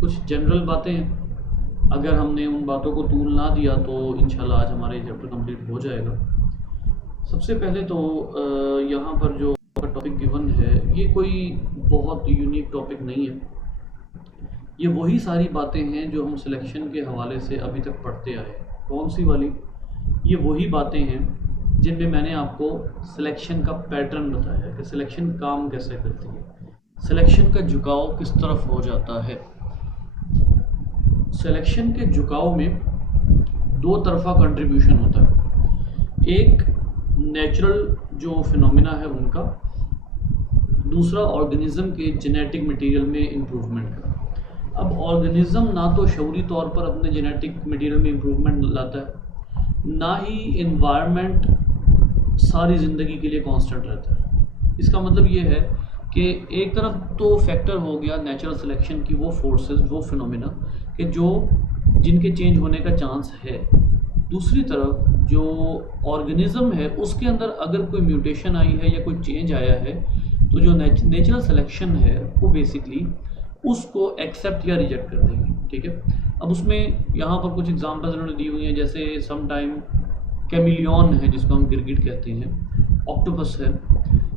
कुछ जनरल बातें हैं, अगर हमने उन बातों को तूल ना दिया तो इंशाल्लाह आज हमारा ये चैप्टर कंप्लीट हो जाएगा। सबसे पहले तो यहाँ पर जो टॉपिक गिवन है ये कोई बहुत यूनिक टॉपिक नहीं है। ये वही सारी बातें हैं जो हम सिलेक्शन के हवाले से अभी तक पढ़ते आए हैं। कौन सी वाली? ये वही बातें हैं जिनमें मैंने आपको सिलेक्शन का पैटर्न बताया कि सिलेक्शन काम कैसे करती है, सिलेक्शन का झुकाव किस तरफ हो जाता है। सिलेक्शन के झुकाव में दो तरफा कंट्रीब्यूशन होता है, एक नेचुरल जो फिनोमिना है उनका, दूसरा ऑर्गेनिज्म के जेनेटिक मटेरियल में इम्प्रूवमेंट का। अब ऑर्गेनिज्म ना तो शऊरी तौर पर अपने जेनेटिक मटेरियल में इम्प्रूवमेंट लाता है, ना ही इन्वायरमेंट सारी ज़िंदगी के लिए कांस्टेंट रहता है। इसका मतलब ये है कि एक तरफ तो फैक्टर हो गया नेचुरल सिलेक्शन की वो फोर्सेस, वो फिनोमिना कि जो जिनके चेंज होने का चांस है। दूसरी तरफ जो ऑर्गेनिज्म है उसके अंदर अगर कोई म्यूटेशन आई है या कोई चेंज आया है तो जो नेचुरल सिलेक्शन है वो बेसिकली उसको एक्सेप्ट या रिजेक्ट कर देंगे। ठीक है, अब उसमें यहाँ पर कुछ एग्जांपल्स उन्होंने दी हुई हैं, जैसे सम टाइम कैमिलियन है जिसको हम गिरगिट कहते हैं, ऑक्टोपस है।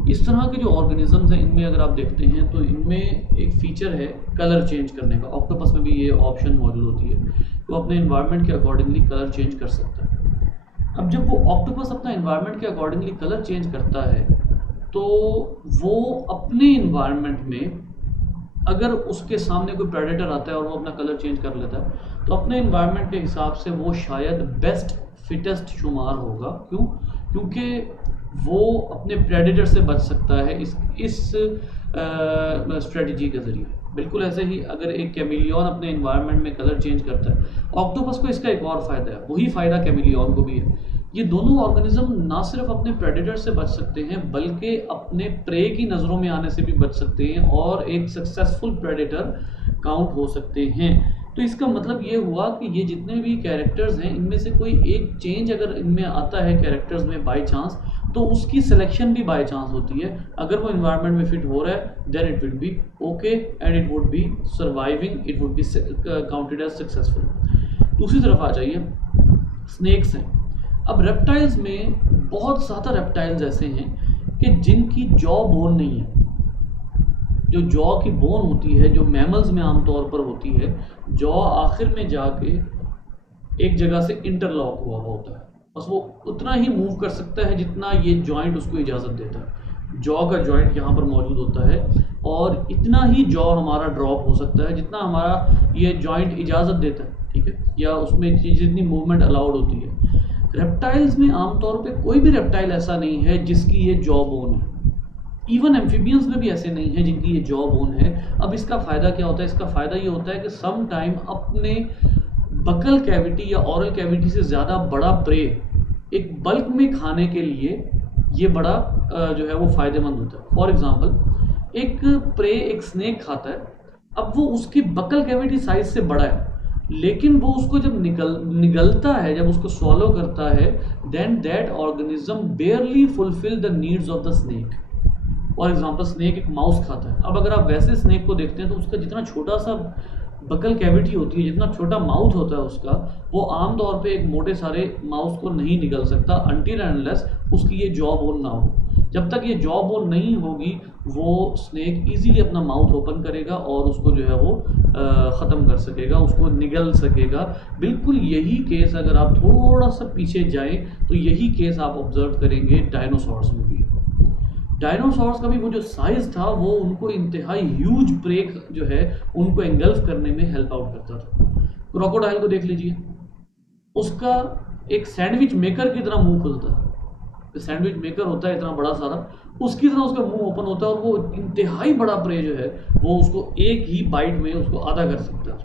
इस तरह के जो ऑर्गेनिजम्स हैं इनमें अगर आप देखते हैं तो इनमें एक फीचर है कलर चेंज करने का। ऑक्टोपस में भी ये ऑप्शन मौजूद होती है, तो अपने इन्वायरमेंट के अकॉर्डिंगली कलर चेंज कर सकता है। अब जब वो ऑक्टोपस अपना इन्वायरमेंट के अकॉर्डिंगली कलर चेंज करता है तो वो अपने इन्वायरमेंट में अगर उसके सामने कोई प्रेडेटर आता है और वो अपना कलर चेंज कर लेता है तो अपने इन्वायरमेंट के हिसाब से वो शायद बेस्ट फिटेस्ट शुमार होगा। क्यों? क्योंकि वो अपने प्रेडेटर से बच सकता है इस स्ट्रेटजी के ज़रिए। बिल्कुल ऐसे ही अगर एक कैमिलियन अपने इन्वायरमेंट में कलर चेंज करता है, ऑक्टोपस को इसका एक और फ़ायदा है, वही फ़ायदा कैमिलियन को भी है। ये दोनों ऑर्गेनिज्म ना सिर्फ अपने प्रेडेटर से बच सकते हैं बल्कि अपने प्रे की नज़रों में आने से भी बच सकते हैं और एक सक्सेसफुल प्रेडेटर काउंट हो सकते हैं। तो इसका मतलब ये हुआ कि ये जितने भी कैरेक्टर्स हैं इनमें से कोई एक चेंज अगर इनमें आता है कैरेक्टर्स में बाय चांस, तो उसकी सिलेक्शन भी बाय चांस होती है। अगर वो इन्वायरमेंट में फिट हो रहा है then it will be okay and it would be surviving, it would be counted as successful. दूसरी तरफ आ जाइए, स्नेक्स हैं। अब रेप्टाइल्स में बहुत ज़्यादा रेप्टाइल्स ऐसे हैं कि जिनकी जॉ बोन नहीं है। जो जॉ की बोन होती है जो मैमल्स में आमतौर पर होती है, जॉ आखिर में जाके एक जगह से इंटरलॉक हुआ होता है, बस वो उतना ही मूव कर सकता है जितना ये जॉइंट उसको इजाज़त देता है। जॉ का जॉइंट यहाँ पर मौजूद होता है और इतना ही जॉ हमारा ड्रॉप हो सकता है जितना हमारा ये जॉइंट इजाज़त देता है। ठीक है, या उसमें जितनी मूवमेंट अलाउड होती है। रेप्टाइल्स में आमतौर पे कोई भी रेप्टाइल ऐसा नहीं है जिसकी ये जॉ बोन है। इवन एम्फीबियंस में भी ऐसे नहीं है जिनकी ये जॉ बोन है। अब इसका फ़ायदा क्या होता है? इसका फ़ायदा ये होता है कि सम टाइम अपने बकल कैविटी या ओरल कैविटी से ज़्यादा बड़ा प्रे एक बल्क में खाने के लिए ये बड़ा जो है वो फ़ायदेमंद होता है। फॉर एग्जांपल एक प्रे एक स्नेक खाता है, अब वो उसकी बकल कैविटी साइज से बड़ा है लेकिन वो उसको जब निगलता है, जब उसको स्वॉलो करता है, then that organism barely fulfil the needs of the snake. For example snake एक माउस खाता है। अब अगर आप वैसे स्नेक को देखते हैं तो उसका जितना छोटा सा बकल कैविटी होती है, जितना छोटा माउथ होता है उसका, वो आम तौर पे एक मोटे सारे माउस को नहीं निगल सकता अनटिल अनलेस उसकी ये जॉ बोन ना हो। जब तक ये जॉ बोन नहीं होगी वो स्नेक इजीली अपना माउथ ओपन करेगा और उसको जो है वो ख़त्म कर सकेगा, उसको निगल सकेगा। बिल्कुल यही केस अगर आप थोड़ा सा पीछे जाएं तो यही केस आप ऑब्जर्व करेंगे डायनासोर्स में भी। डायनासोर्स का भी वो जो साइज था वो उनको इंतहाई ह्यूज प्रे जो है उनको एंगल्फ करने में हेल्प आउट करता था। क्रोकोडाइल को देख लीजिए, उसका एक सैंडविच मेकर की तरह मुंह खुलता है। सैंडविच मेकर होता है इतना बड़ा सारा, उसकी तरह उसका मुंह ओपन होता है और वो इंतहाई बड़ा प्रे जो है वो उसको एक ही बाइट में उसको आधा कर सकता है।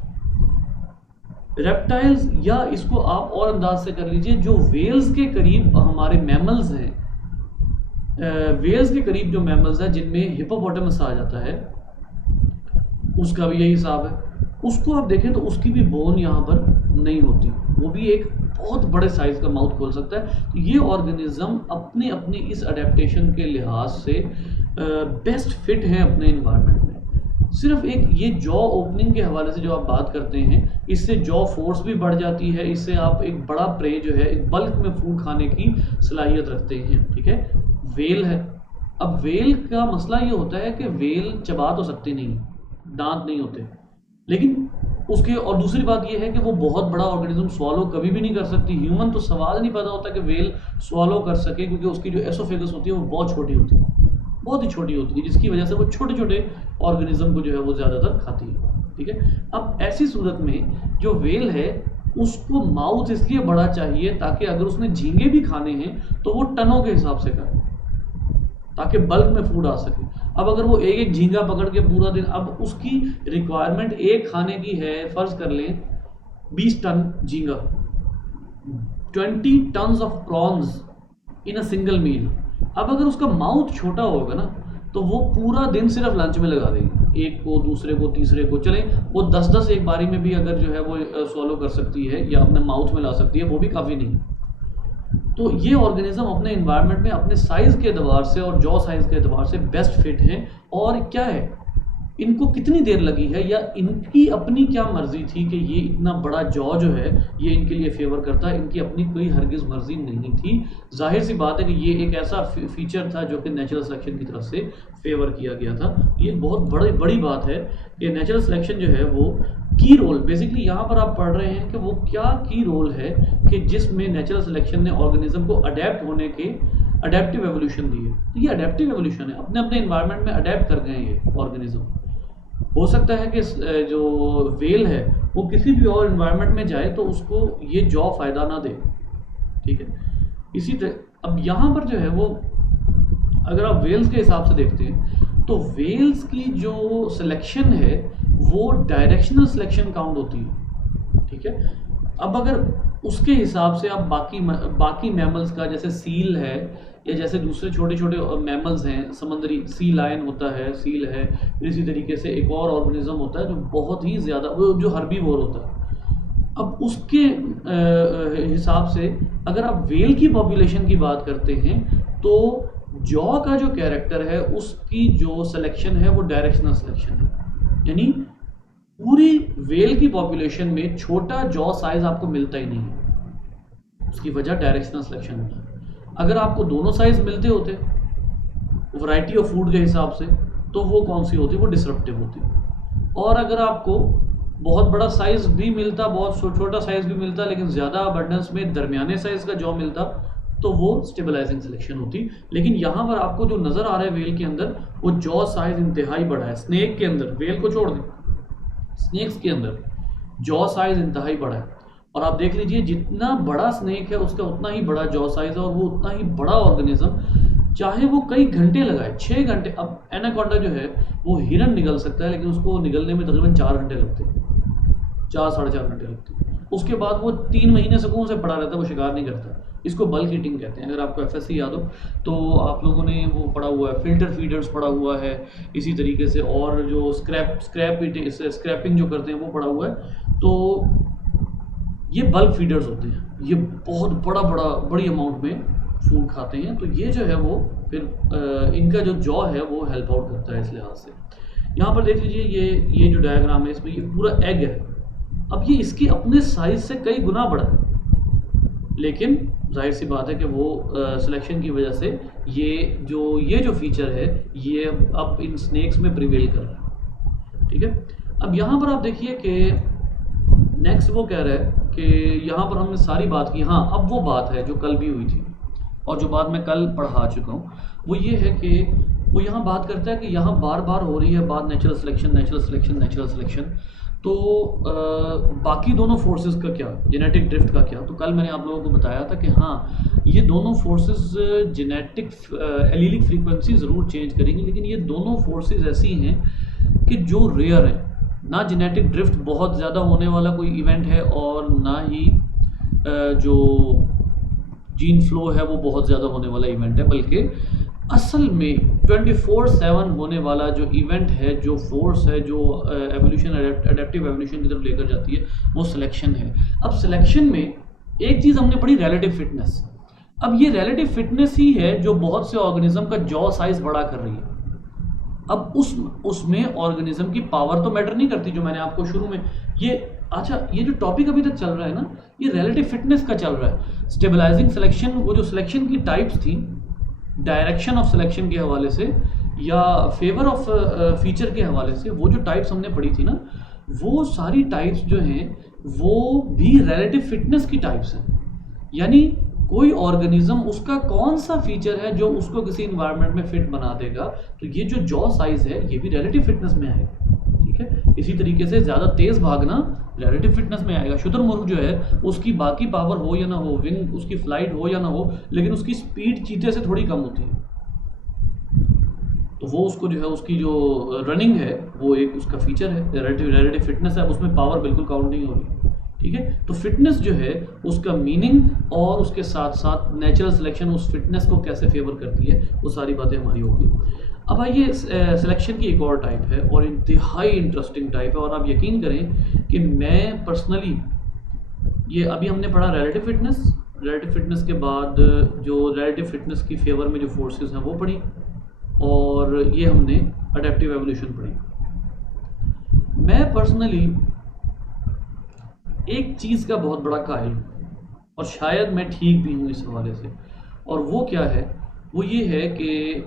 रेप्टाइल्स, या इसको आप और अंदाज से कर लीजिए, जो वेल्स के करीब हमारे मैमल्स हैं, वेल्स के करीब जो मैमल्स हैं जिनमें हिप्पोपोटामस आ जाता है, उसका भी यही हिसाब है। उसको आप देखें तो उसकी भी बोन यहाँ पर नहीं होती, वो भी एक बहुत बड़े साइज का माउथ खोल सकता है। तो ये ऑर्गेनिज्म अपने अपने इस अडेप्टेशन के लिहाज से बेस्ट फिट हैं अपने इन्वायरमेंट में। सिर्फ एक ये जॉ ओपनिंग के हवाले से जो आप बात करते हैं, इससे जॉ फोर्स भी बढ़ जाती है, इससे आप एक बड़ा प्रे जो है एक बल्क में फूड खाने की सलाहियत रखते हैं। ठीक है, वेल है। अब वेल का मसला ये होता है कि वेल चबा तो सकती नहीं, दांत नहीं होते, लेकिन उसके और दूसरी बात यह है कि वो बहुत बड़ा ऑर्गेनिज्म स्वॉलो कभी भी नहीं कर सकती। ह्यूमन तो सवाल नहीं पैदा होता कि वेल स्वॉलो कर सके, क्योंकि उसकी जो एसोफेगस होती है वो बहुत छोटी होती है, बहुत ही छोटी होती है, जिसकी वजह से वो छोटे छोटे ऑर्गेनिज्म को जो है वो ज़्यादातर खाती है। ठीक है, अब ऐसी सूरत में जो वेल है उसको माउथ इसलिए बड़ा चाहिए ताकि अगर उसने झींगे भी खाने हैं तो वो टनों के हिसाब से करे, ताकि बल्क में फूड आ सके। अब अगर वो एक एक झींगा पकड़ के पूरा दिन, अब उसकी रिक्वायरमेंट एक खाने की है, फर्ज कर लें 20 टन झींगा, 20 tons of prawns in a single meal. अब अगर उसका माउथ छोटा होगा ना तो वो पूरा दिन सिर्फ लंच में लगा देगी, एक को, दूसरे को, तीसरे को, चले वो 10-10 एक बारी में भी अगर जो है वो सॉलो कर सकती है या अपने माउथ में ला सकती है, वो भी काफ़ी नहीं। तो ये ऑर्गेनिज्म अपने इन्वायरमेंट में अपने साइज़ के एतबार से और जॉ साइज़ के एतबार से बेस्ट फिट हैं। और क्या है, इनको कितनी देर लगी है या इनकी अपनी क्या मर्जी थी कि ये इतना बड़ा जॉ जो है ये इनके लिए फेवर करता है, इनकी अपनी कोई हरगिज़ मर्जी नहीं थी। जाहिर सी बात है कि ये एक ऐसा फीचर था जो कि नेचुरल सिलेक्शन की तरफ से फेवर किया गया था। ये बहुत बड़ी बात है कि नेचुरल सिलेक्शन जो है वो की रोल, बेसिकली यहाँ पर आप पढ़ रहे हैं कि वो क्या की रोल है कि जिसमें नेचुरल सिलेक्शन ने ऑर्गेनिज्म को अडेप्ट होने के अडेप्टिव एवोल्यूशन दी है। तो ये अडेप्टिव एवोल्यूशन है, अपने अपने इन्वायरमेंट में अडेप्ट कर गए ये ऑर्गेनिज्म। हो सकता है कि जो वेल है वो किसी भी और इन्वायरमेंट में जाए तो उसको ये जॉ फायदा ना दे। ठीक है, इसी तरह अब यहाँ पर जो है वो अगर आप वेल्स के हिसाब से देखते हैं तो वेल्स की जो सिलेक्शन है वो डायरेक्शनल सिलेक्शन काउंट होती है। ठीक है, अब अगर उसके हिसाब से आप बाकी मैमल्स का, जैसे सील है या जैसे दूसरे छोटे छोटे मैमल्स हैं, समुद्री सी लायन होता है, सील है, इसी तरीके से एक और ऑर्गेनिज्म होता है जो बहुत ही ज़्यादा, वो जो हर्बीवोर होता है। अब उसके हिसाब से अगर आप वेल की पॉपुलेशन की बात करते हैं तो जॉ का जो कैरेक्टर है उसकी जो सिलेक्शन है वो डायरेक्शनल सिलेक्शन है, यानी पूरी वेल की पॉपुलेशन में छोटा जॉ साइज आपको मिलता ही नहीं है। उसकी वजह डायरेक्शनल सिलेक्शन होता है। अगर आपको दोनों साइज मिलते होते वैरायटी ऑफ फूड के हिसाब से तो वो कौन सी होती, वो डिसरप्टिव होती। और अगर आपको बहुत बड़ा साइज भी मिलता, बहुत छोटा साइज भी मिलता, लेकिन ज़्यादा अबंडेंस में दरमियाने साइज का जॉ मिलता तो वो स्टेबलाइजिंग सिलेक्शन होती। लेकिन यहाँ पर आपको जो नज़र आ रहा है वेल के अंदर वो जॉ साइज इंतहाई बड़ा है। स्नेक के अंदर, वेल को छोड़ दें, स्नेक्स के अंदर जॉ साइज इंतहाई बड़ा है। और आप देख लीजिए जितना बड़ा स्नेक है उसका उतना ही बड़ा जॉ साइज है और वो उतना ही बड़ा ऑर्गेनिज्म, चाहे वो कई घंटे लगाए, 6 घंटे। अब एनाकोंडा जो है वो हिरन निगल सकता है, लेकिन उसको निगलने में तकरीबन 4 घंटे लगते हैं, 4-4.5 घंटे लगते हैं। उसके बाद वो 3 महीने सुकून से पड़ा रहता है, वो शिकार नहीं करता। इसको बल्क ईटिंग कहते हैं। अगर आपको एफएससी याद हो तो आप लोगों ने वो पढ़ा हुआ है, फिल्टर फीडर्स पढ़ा हुआ है, इसी तरीके से और जो स्क्रैपिंग जो करते हैं वो पढ़ा हुआ है। तो ये बल्क फीडर्स होते हैं, ये बहुत बड़ी अमाउंट में फूड खाते हैं। तो ये जो है वो फिर इनका जो जॉ है वो हेल्प आउट करता है इस लिहाज से। यहाँ पर देख लीजिए ये जो डायग्राम है इसमें ये पूरा एग है। अब ये इसके अपने साइज से कई गुना बड़ा है, लेकिन जाहिर सी बात है कि वो सिलेक्शन की वजह से ये जो फीचर है ये अब इन स्नेक्स में प्रिवेल कर रहा है। ठीक है, अब यहाँ पर आप देखिए कि नेक्स्ट वो कह रहा है कि यहाँ पर हमने सारी बात की। हाँ, अब वो बात है जो कल भी हुई थी और जो बात मैं कल पढ़ा चुका हूँ, वो ये है कि वो यहाँ बात करता है कि यहाँ बार बार हो रही है बात नेचुरल सिलेक्शन। तो बाकी दोनों फोर्सेस का क्या, जेनेटिक ड्रिफ्ट का क्या। तो कल मैंने आप लोगों को बताया था कि हाँ, ये दोनों फोर्सेस जेनेटिक एलीलिक फ्रीक्वेंसी ज़रूर चेंज करेंगी, लेकिन ये दोनों फोर्सेस ऐसी हैं कि जो रेयर हैं। ना जेनेटिक ड्रिफ्ट बहुत ज़्यादा होने वाला कोई इवेंट है और ना ही जो जीन फ्लो है वो बहुत ज़्यादा होने वाला इवेंट है, बल्कि असल में 24/7 होने वाला जो इवेंट है, जो फोर्स है, जो अडेप्टिव एवोल्यूशन की तरफ लेकर जाती है, वो सिलेक्शन है। अब सिलेक्शन में एक चीज़ हमने पढ़ी, रिलेटिव फिटनेस। अब ये रिलेटिव फिटनेस ही है जो बहुत से ऑर्गेनिज्म का जॉ साइज बड़ा कर रही है। अब उसमें ऑर्गेनिज्म की पावर तो मैटर नहीं करती, जो मैंने आपको शुरू में ये जो टॉपिक अभी तक चल रहा है ना, ये रिलेटिव फिटनेस का चल रहा है। स्टेबलाइजिंग सिलेक्शन, वो जो सिलेक्शन की टाइप्स थी, डायरेक्शन ऑफ सिलेक्शन के हवाले से या फेवर ऑफ फीचर के हवाले से, वो जो टाइप्स हमने पढ़ी थी ना, वो सारी टाइप्स जो हैं वो भी रिलेटिव फिटनेस की टाइप्स हैं। यानी कोई ऑर्गेनिज्म, उसका कौन सा फीचर है जो उसको किसी इन्वायरमेंट में फिट बना देगा, तो ये जो जॉ साइज है ये भी रिलेटिव फिटनेस में आएगा। ठीक है, इसी तरीके से ज़्यादा तेज भागना रिलेटिव फिटनेस में आएगा। शुतुरमुर्ग जो है, उसकी बाकी पावर हो या ना हो, विंग उसकी फ्लाइट हो या ना हो, लेकिन उसकी स्पीड चीते से थोड़ी कम होती है, तो वो उसको जो है, उसकी जो रनिंग है वो एक उसका फीचर है, रिलेटिव फिटनेस है, उसमें पावर बिल्कुल काउंट नहीं हो रही। ठीक है, तो फिटनेस जो है उसका मीनिंग और उसके साथ साथ नेचुरल सिलेक्शन उस फिटनेस को कैसे फेवर करती है, वो सारी बातें हमारी होगी। अब आइए, सिलेक्शन की एक और टाइप है और इंतहाई इंटरेस्टिंग टाइप है, और आप यकीन करें कि मैं पर्सनली, ये अभी हमने पढ़ा रिलेटिव फिटनेस के बाद जो रिलेटिव फिटनेस की फेवर में जो फोर्सेस हैं वो पढ़ी, और ये हमने अडेप्टिव एवोल्यूशन पढ़ी। मैं पर्सनली एक चीज़ का बहुत बड़ा कायल हूँ, और शायद मैं ठीक भी हूँ इस हवाले से, और वो क्या है, वो ये है कि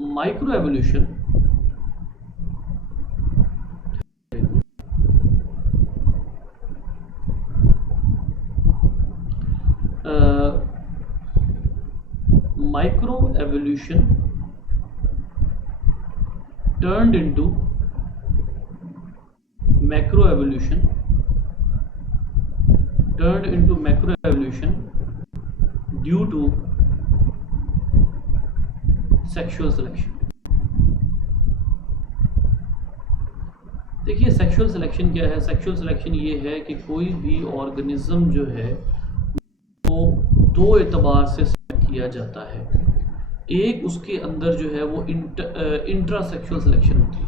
micro evolution turned into macro evolution due to sexual selection। देखिए, सेक्सुअल सिलेक्शन क्या है? सेक्सुअल सिलेक्शन ये है कि कोई भी ऑर्गेनिज्म जो है वो दो एतबार से सेलेक्ट किया जाता है। एक, उसके अंदर जो है वो इंट्रासेक्सुअल सिलेक्शन होती है।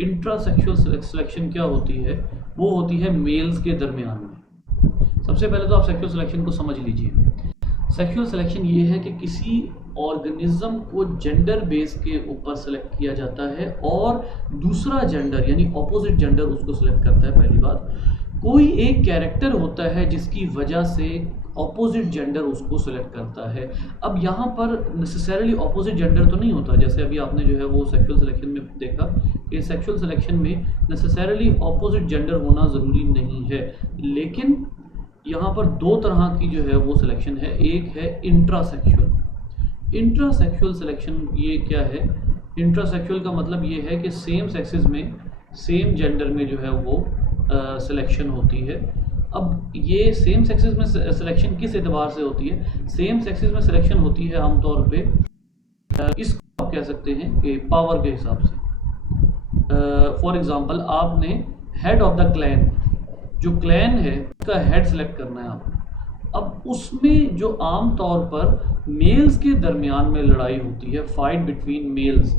इंट्रासेक्सुअल सिलेक्शन क्या होती है? वो होती है मेल्स के दरमियान में। सबसे पहले तो आप सेक्सुअल सिलेक्शन को समझ लीजिए। सेक्सुअल सिलेक्शन ये है कि किसी ऑर्गेनिज्म को जेंडर बेस के ऊपर सेलेक्ट किया जाता है, और दूसरा जेंडर यानी ऑपोजिट जेंडर उसको सेलेक्ट करता है। पहली बात, कोई एक कैरेक्टर होता है जिसकी वजह से ऑपोजिट जेंडर उसको सेलेक्ट करता है। अब यहाँ पर नेसेसरली ऑपोजिट जेंडर तो नहीं होता, जैसे अभी आपने जो है वो सेक्सुअल सिलेक्शन में देखा कि सेक्सुअल सिलेक्शन में नेसेसरली ऑपोजिट जेंडर होना ज़रूरी नहीं है, लेकिन यहाँ पर दो तरह की जो है वो सिलेक्शन है। एक है इंट्रासेक्सुअल सिलेक्शन। ये क्या है? इंट्रासेक्सुअल का मतलब ये है कि सेम सेक्सेस में, सेम जेंडर में जो है वो सिलेक्शन होती है। अब ये सेम सेक्सेस में सिलेक्शन किस एतबार से होती है? सेम सेक्सेस में सिलेक्शन होती है आमतौर पे, इसको आप कह सकते हैं कि पावर के हिसाब से। फॉर एग्जांपल, आपने हेड ऑफ द क्लैन, जो क्लैन है उसका हेड सेलेक्ट करना है आपको। अब उसमें जो आम तौर पर मेल्स के दरमियान में लड़ाई होती है, फाइट बिटवीन मेल्स,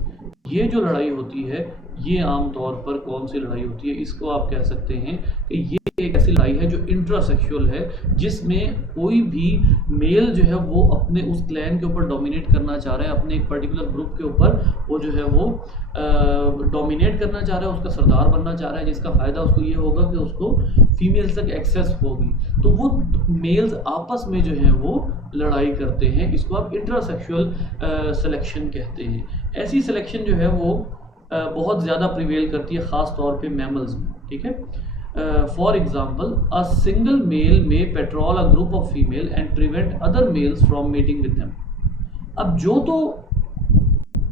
ये जो लड़ाई होती है ये आम तौर पर कौन सी लड़ाई होती है? इसको आप कह सकते हैं कि ये एक ऐसी लड़ाई है जो इंट्रासेक्सुअल है, जिसमें कोई भी मेल जो है वो अपने उस क्लैन के ऊपर डोमिनेट करना चाह रहा है, अपने एक पर्टिकुलर ग्रुप के ऊपर वो जो है वो डोमिनेट करना चाह रहा है, उसका सरदार बनना चाह रहा है, जिसका फ़ायदा उसको ये होगा कि उसको फीमेल्स तक एक्सेस होगी। तो वो मेल्स आपस में जो है वो लड़ाई करते हैं, इसको आप इंट्रासेक्सुअल सिलेक्शन कहते हैं। ऐसी सिलेक्शन जो है वो बहुत ज़्यादा प्रिवेल करती है, ख़ास तौर पे मैमल्स में। ठीक है, for example, a single male में patrol a group of female and prevent other males from mating with them. अब जो तो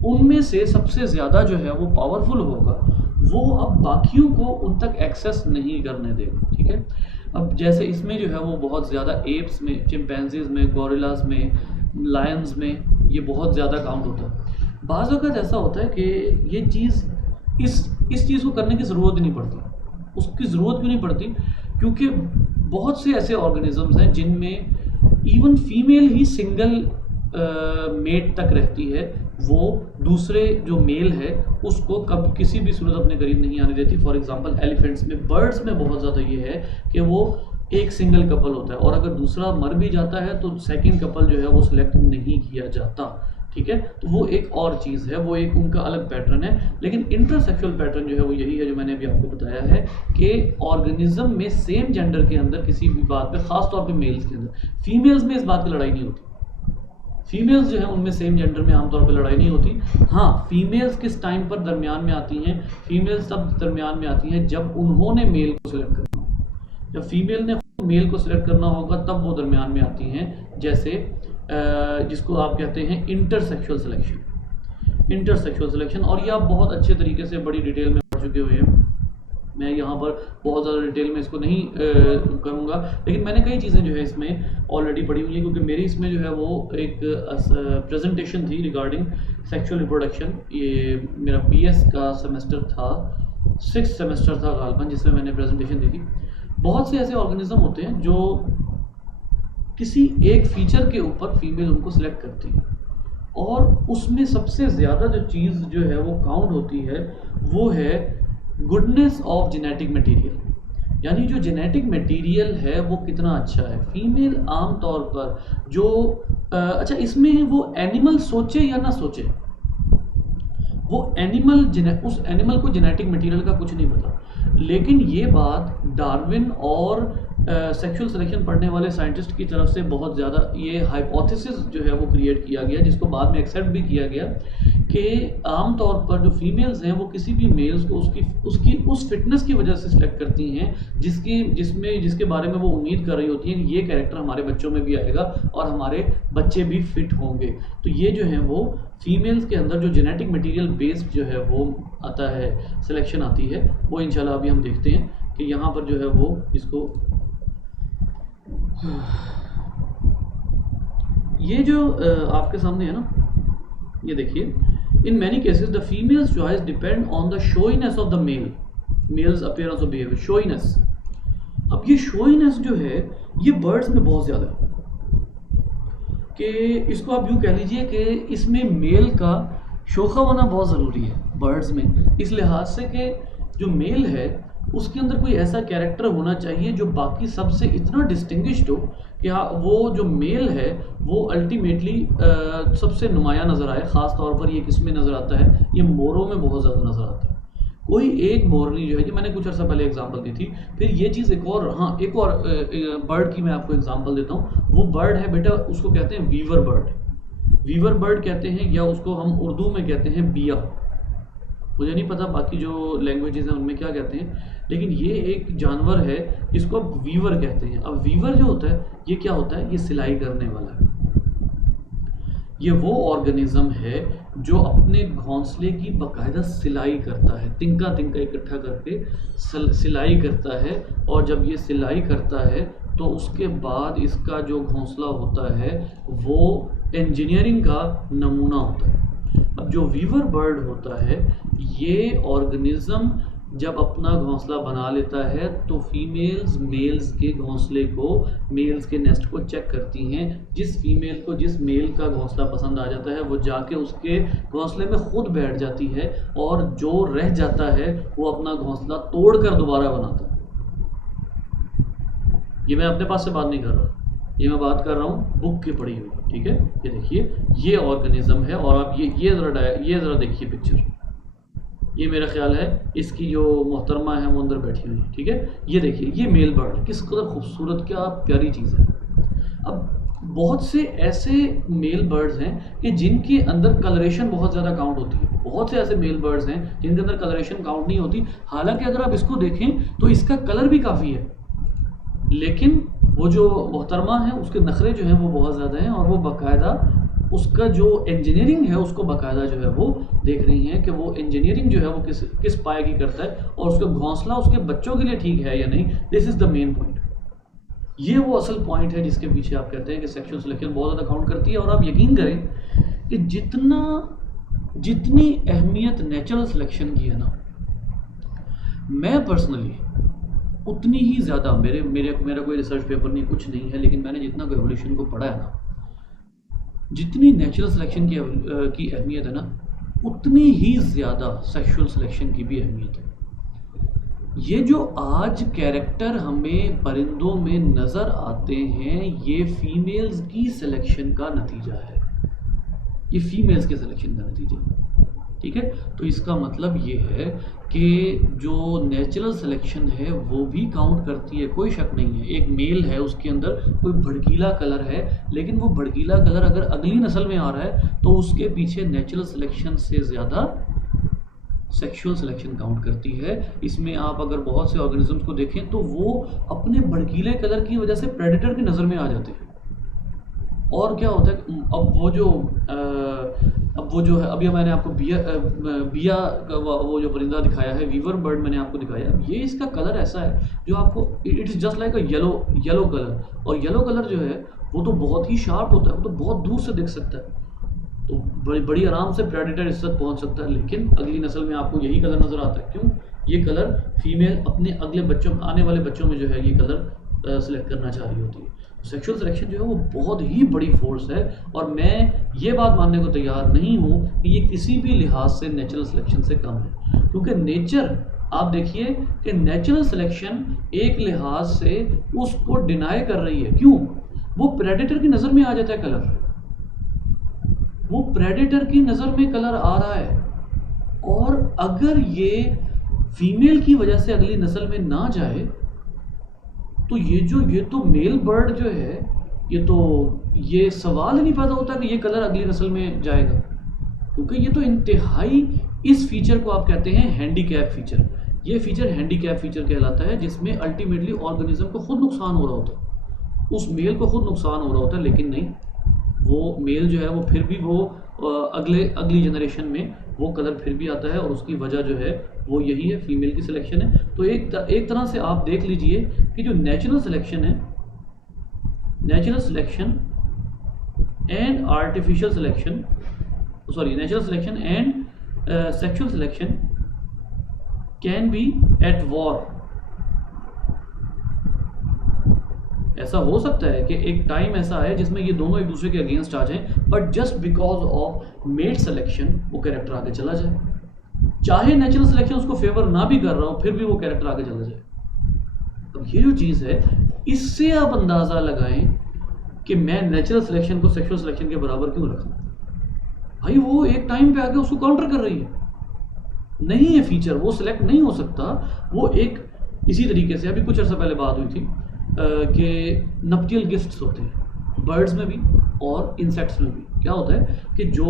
उनमें से सबसे ज़्यादा जो है वो पावरफुल होगा, वो अब बाकियों को उन तक एक्सेस नहीं करने देगा। ठीक है, अब जैसे इसमें जो है वो बहुत ज़्यादा एप्स में, चिंपैंजीज में, गोरिल्लास में, लायंस में ये बहुत ज़्यादा काउंट होता है। बाज़ वक़्त ऐसा होता है कि ये चीज़, इस चीज़ को करने की ज़रूरत ही नहीं पड़ती। उसकी ज़रूरत क्यों नहीं पड़ती? क्योंकि बहुत से ऐसे ऑर्गेनिजम्स हैं जिनमें इवन फीमेल ही सिंगल मेट तक रहती है, वो दूसरे जो मेल है उसको कब किसी भी सूरत अपने करीब नहीं आने देती। फॉर एग्जांपल, एलिफेंट्स में, बर्ड्स में बहुत ज़्यादा ये है कि वो एक सिंगल कपल होता है, और अगर दूसरा मर भी जाता है तो सेकंड कपल जो है वो सिलेक्ट नहीं किया जाता। ठीक है। तो वो एक और चीज़ है, वो एक उनका अलग पैटर्न है। लेकिन इंटरसेक्सुअल पैटर्न जो है वो यही है जो मैंने अभी आपको बताया है कि ऑर्गेनिज्म में सेम जेंडर के अंदर किसी भी बात पे, खास तौर पे मेल्स के अंदर, फीमेल्स में इस बात की लड़ाई नहीं होती। फीमेल्स जो है उनमें सेम जेंडर में आमतौर पर लड़ाई नहीं होती। हाँ, फीमेल्स किस टाइम पर दरमियान में आती हैं, फीमेल्स तब दरमियान में आती हैं जब उन्होंने मेल को सिलेक्ट करना हो। जब फीमेल ने मेल को सिलेक्ट करना होगा तब वो दरमियान में आती हैं, जैसे जिसको आप कहते हैं इंटरसेक्सुअल सिलेक्शन। इंटरसेक्सुअल सिलेक्शन, और ये आप बहुत अच्छे तरीके से बड़ी डिटेल में पढ़ चुके हुए हैं। मैं यहाँ पर बहुत ज़्यादा डिटेल में इसको नहीं करूँगा, लेकिन मैंने कई चीज़ें जो है इसमें ऑलरेडी पढ़ी हुई हैं, क्योंकि मेरी इसमें जो है वो एक प्रेजेंटेशन थी रिगार्डिंग सेक्सुअल रिप्रोडक्शन। ये मेरा बीएस का सेमेस्टर था, 6th सेमेस्टर था गालबन, जिसमें मैंने प्रेजेंटेशन दी थी। बहुत से ऐसे ऑर्गेनिज्म होते हैं जो किसी एक फीचर के ऊपर फीमेल उनको सिलेक्ट करती है, और उसमें सबसे ज़्यादा जो चीज़ जो है वो काउंट होती है वो है गुडनेस ऑफ जेनेटिक मटेरियल। यानी जो जेनेटिक मटेरियल है वो कितना अच्छा है। फीमेल आम तौर पर जो अच्छा, इसमें वो एनिमल सोचे या ना सोचे, वो उस एनिमल को जेनेटिक मटेरियल का कुछ नहीं पता। लेकिन ये बात डार्विन और सेक्सुअल सिलेक्शन पढ़ने वाले साइंटिस्ट की तरफ से बहुत ज़्यादा ये हाइपोथेसिस जो है वो क्रिएट किया गया, जिसको बाद में एक्सेप्ट भी किया गया कि आमतौर पर जो फीमेल्स हैं वो किसी भी मेल्स को उसकी उस फिटनेस की वजह से सिलेक्ट करती हैं जिसके बारे में वो उम्मीद कर रही होती हैं कि ये कैरेक्टर हमारे बच्चों में भी आएगा और हमारे बच्चे भी फिट होंगे। तो ये जो है वो फीमेल्स के अंदर जो जेनेटिक मटेरियल बेस्ड जो है वो आता है, सिलेक्शन आती है, वो इंशाल्लाह अभी हम देखते हैं कि यहाँ पर जो है वो इसको ये जो आपके सामने है ना, ये देखिए, in many cases the females choice depend on the showiness of the males appearance और बिहेवियर। शोइनेस, अब ये शोइनेस जो है ये बर्ड्स में बहुत ज़्यादा है, कि इसको आप यूँ कह लीजिए कि इसमें मेल का शोखा होना बहुत ज़रूरी है बर्ड्स में, इस लिहाज से कि जो मेल है उसके अंदर कोई ऐसा कैरेक्टर होना चाहिए जो बाकी सबसे इतना डिस्टिंग्विश्ड हो कि हाँ, वो जो मेल है वो अल्टीमेटली सबसे नुमाया नज़र आए। ख़ास तौर पर ये किस में नज़र आता है, ये मोरों में बहुत ज़्यादा नज़र आता है। कोई एक मोरनी जो है, ये मैंने कुछ अर्सा पहले एग्जांपल दी थी। फिर ये चीज़ एक और बर्ड की मैं आपको एग्जांपल देता हूँ। वो बर्ड है बेटा, उसको कहते हैं वीवर बर्ड। वीवर बर्ड कहते हैं, या उसको हम उर्दू में कहते हैं बिया। मुझे नहीं पता बाकी जो लैंग्वेजेस हैं उनमें क्या कहते हैं, लेकिन ये एक जानवर है जिसको अब वीवर कहते हैं। अब वीवर जो होता है ये क्या होता है, ये सिलाई करने वाला है। ये वो ऑर्गेनिज्म है जो अपने घोंसले की बाकायदा सिलाई करता है, तिनका तिनका इकट्ठा करके सिलाई करता है, और जब ये सिलाई करता है तो उसके बाद इसका जो घोंसला होता है वो इंजीनियरिंग का नमूना होता है। अब जो वीवर बर्ड होता है, ये ऑर्गेनिज्म जब अपना घोंसला बना लेता है तो फीमेल्स मेल्स के घोंसले को, मेल्स के नेस्ट को चेक करती हैं। जिस फीमेल को जिस मेल का घोंसला पसंद आ जाता है वो जाके उसके घोंसले में खुद बैठ जाती है, और जो रह जाता है वो अपना घोंसला तोड़कर दोबारा बनाता है। ये मैं अपने पास से बात नहीं कर रहा, ये मैं बात कर रहा हूँ बुक की पढ़ी हुई, ठीक है। ये देखिए, ये ऑर्गेनिज्म है, और आप ये ज़रा देखिए पिक्चर। ये मेरा ख्याल है इसकी जो मोहतरमा है वो अंदर बैठी हुई है, ठीक है। ये देखिए, ये मेल बर्ड है, किस कदर खूबसूरत, क्या प्यारी चीज़ है। अब बहुत से ऐसे मेल बर्ड्स हैं कि जिनके अंदर कलरेशन बहुत ज़्यादा काउंट होती है। बहुत से ऐसे मेल बर्ड्स हैं जिनके अंदर कलरेशन काउंट नहीं होती। हालांकि अगर आप इसको देखें तो इसका कलर भी काफ़ी है, लेकिन वो जो मोहतरमा है उसके नखरे जो हैं वो बहुत ज़्यादा हैं, और वो बाकायदा उसका जो इंजीनियरिंग है उसको बाकायदा जो है वो देख रही हैं कि वो इंजीनियरिंग जो है वो किस पाए की करता है, और उसका घोंसला उसके बच्चों के लिए ठीक है या नहीं। This is the main point. ये वो असल पॉइंट है जिसके पीछे आप कहते हैं कि सेक्सुअल सिलेक्शन बहुत ज़्यादा काउंट करती है। और आप यकीन करें कि जितनी अहमियत नेचुरल सिलेक्शन की है ना, मैं पर्सनली उतनी ही ज़्यादा, मेरा कोई रिसर्च पेपर नहीं, कुछ नहीं है, लेकिन मैंने जितना एवोल्यूशन को पढ़ा है ना, जितनी नेचुरल सिलेक्शन की अहमियत है ना, उतनी ही ज़्यादा सेक्सुअल सिलेक्शन की भी अहमियत है। ये जो आज कैरेक्टर हमें परिंदों में नज़र आते हैं, ये फीमेल्स की सिलेक्शन का नतीजा है। ये फीमेल्स के सिलेक्शन का नतीजा है। ठीक है, तो इसका मतलब ये है कि जो नेचुरल सिलेक्शन है वो भी काउंट करती है, कोई शक नहीं है। एक मेल है, उसके अंदर कोई भड़कीला कलर है, लेकिन वो भड़कीला कलर अगर अगली नस्ल में आ रहा है तो उसके पीछे नेचुरल सिलेक्शन से ज़्यादा सेक्सुअल सिलेक्शन काउंट करती है। इसमें आप अगर बहुत से ऑर्गेनिजम्स को देखें तो वो अपने भड़कीले कलर की वजह से प्रेडेटर की नज़र में आ जाते हैं। और क्या होता है, अब वो जो है, अभी मैंने आपको बिया का वो जो परिंदा दिखाया है, वीवर बर्ड मैंने आपको दिखाया, ये इसका कलर ऐसा है जो आपको it is just like a yellow colour. और येलो कलर जो है वो तो बहुत ही शार्प होता है, वो तो बहुत दूर से दिख सकता है, तो बड़ी आराम से प्रेडेटर इस तक पहुंच सकता है। लेकिन अगली नस्ल में आपको यही कलर नज़र आता है। क्यों? ये कलर फीमेल अपने अगले बच्चों, आने वाले बच्चों में जो है ये कलर सेलेक्ट करना चाह रही होती है। सेक्सुअल सिलेक्शन जो है वो बहुत ही बड़ी फोर्स है, और मैं ये बात मानने को तैयार नहीं हूँ कि ये किसी भी लिहाज से नेचुरल सिलेक्शन से कम है। क्योंकि नेचर, आप देखिए कि नेचुरल सिलेक्शन एक लिहाज से उसको डिनाई कर रही है। क्यों? वो प्रेडेटर की नज़र में आ जाता है कलर, वो प्रेडेटर की नज़र में कलर आ रहा है, और अगर ये फीमेल की वजह से अगली नस्ल में ना जाए तो ये तो मेल बर्ड जो है, ये सवाल ही नहीं पैदा होता कि ये कलर अगली नस्ल में जाएगा, क्योंकि ये तो इंतहाई, इस फीचर को आप कहते हैं हैंडीकैप फीचर। ये फीचर हैंडीकैप फीचर कहलाता है, जिसमें अल्टीमेटली ऑर्गेनिज्म को खुद नुकसान हो रहा होता है, उस मेल को खुद नुकसान हो रहा होता है। लेकिन नहीं, वो मेल जो है वो फिर भी वो अगली जनरेशन में वो कलर फिर भी आता है, और उसकी वजह जो है वो यही है, फीमेल की सिलेक्शन है। तो एक तरह से आप देख लीजिए कि जो नेचुरल सिलेक्शन है, natural selection and artificial selection, sorry, natural selection and sexual selection can be at war. ऐसा हो सकता है कि एक टाइम ऐसा है जिसमें ये दोनों एक दूसरे के अगेंस्ट आ जाएं, but just because of mate selection वो कैरेक्टर आगे चला जाए, चाहे नेचुरल सिलेक्शन उसको फेवर ना भी कर रहा हो, फिर भी वो कैरेक्टर आगे चला जाए। अब ये जो चीज़ है, इससे आप अंदाज़ा लगाएं कि मैं नेचुरल सिलेक्शन को सेक्सुअल सिलेक्शन के बराबर क्यों रखूं। भाई वो एक टाइम पे आके उसको काउंटर कर रही है, नहीं है फीचर, वो सिलेक्ट नहीं हो सकता। वो एक इसी तरीके से अभी कुछ अर्सा पहले बात हुई थी कि नप्टियल गिफ्ट्स होते हैं बर्ड्स में भी और इंसेक्ट्स में भी। क्या होता है कि जो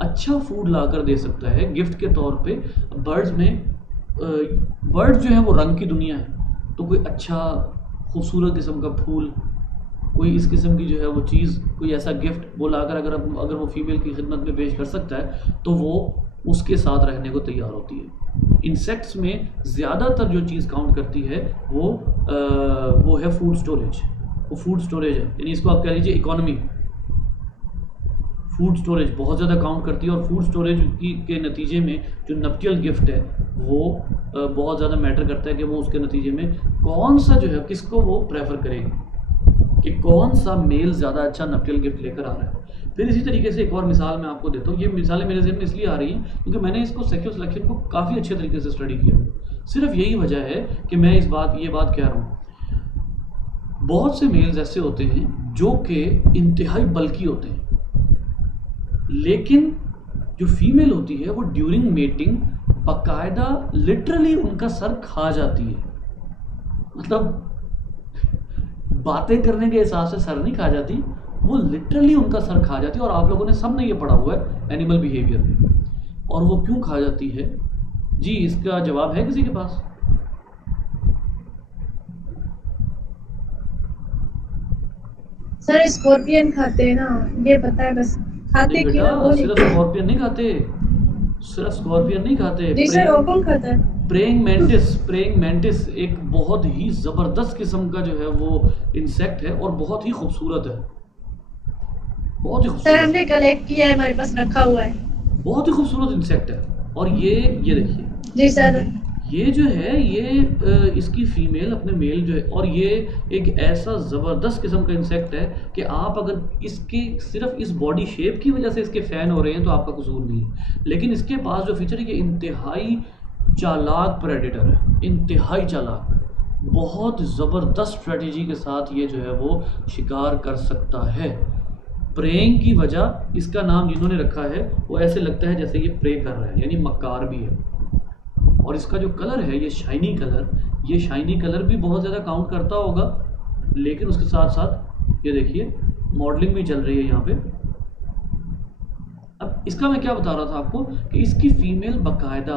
अच्छा फूड लाकर दे सकता है गिफ्ट के तौर पे, बर्ड्स में बर्ड्स जो है वो रंग की दुनिया है, तो कोई अच्छा खूबसूरत किस्म का फूल, कोई इस किस्म की जो है वो चीज़, कोई ऐसा गिफ्ट वो लाकर अगर वो फीमेल की खिदमत में पेश कर सकता है तो वो उसके साथ रहने को तैयार होती है। इंसेक्ट्स में ज़्यादातर जो चीज़ काउंट करती है वो है फूड स्टोरेज। वो फूड स्टोरेज है, यानी इसको आप कह लीजिए इकोनॉमी। फूड स्टोरेज बहुत ज़्यादा काउंट करती है, और फूड स्टोरेज के नतीजे में जो नप्टियल गिफ्ट है वो बहुत ज़्यादा मैटर करता है कि वो उसके नतीजे में कौन सा जो है, किसको वो प्रेफर करेगी, कि कौन सा मेल ज़्यादा अच्छा नप्टियल गिफ्ट लेकर आ रहा है। फिर इसी तरीके से एक और मिसाल मैं आपको देता हूँ। ये मिसालें मेरे ज़हन में इसलिए आ रही हैं क्योंकि मैंने इसको सेक्सुअल सिलेक्शन को काफ़ी अच्छे तरीके से स्टडी किया। सिर्फ यही वजह है कि मैं ये बात कह रहा हूँ। बहुत से मेल्स ऐसे होते हैं जो कि इंतहाई बल्की होते हैं, लेकिन जो फीमेल होती है वो ड्यूरिंग मेटिंग बाकायदा लिटरली उनका सर खा जाती है। मतलब बातें करने के हिसाब से सर नहीं खा जाती, वो लिटरली उनका सर खा जाती है। और आप लोगों ने सबने ये पढ़ा हुआ है एनिमल बिहेवियर में। और वो क्यों खा जाती है जी, इसका जवाब है किसी के पास? सर स्कॉर्पियन खाते हैं ना, ये पता है बस। खाते क्यों है वो सिर्फ स्कॉर्पियन नहीं खाते, सिर्फ स्कॉर्पियन नहीं खाते। जी सर, और कौन खाता है? प्रेइंग मैंटिस एक बहुत ही ज़बरदस्त किस्म का जो है वो इंसेक्ट है, और बहुत ही खूबसूरत है, बहुत ही खूबसूरत। सर हमने कलेक्ट किया है, हमारे पास रखा हुआ है। बहुत ही खूबसूरत इंसेक्ट है। और ये देखिए, जी सर, ये जो है ये इसकी फीमेल अपने मेल जो है, और ये एक ऐसा ज़बरदस्त किस्म का इंसेक्ट है कि आप अगर इसके सिर्फ इस बॉडी शेप की वजह से इसके फ़ैन हो रहे हैं तो आपका कसूर नहीं है। लेकिन इसके पास जो फीचर है, ये इंतहाई चालाक प्रेडेटर है, इंतहाई चालाक, बहुत ज़बरदस्त स्ट्रेटजी के साथ ये जो है वो शिकार कर सकता है। प्रेइंग की वजह इसका नाम जिन्होंने रखा है वो ऐसे लगता है जैसे ये प्रे कर रहा है, यानी मक्कार भी है। और इसका जो कलर है ये शाइनी कलर भी बहुत ज़्यादा काउंट करता होगा, लेकिन उसके साथ साथ ये देखिए मॉडलिंग भी चल रही है यहाँ पे। अब इसका मैं क्या बता रहा था आपको कि इसकी फीमेल बाकायदा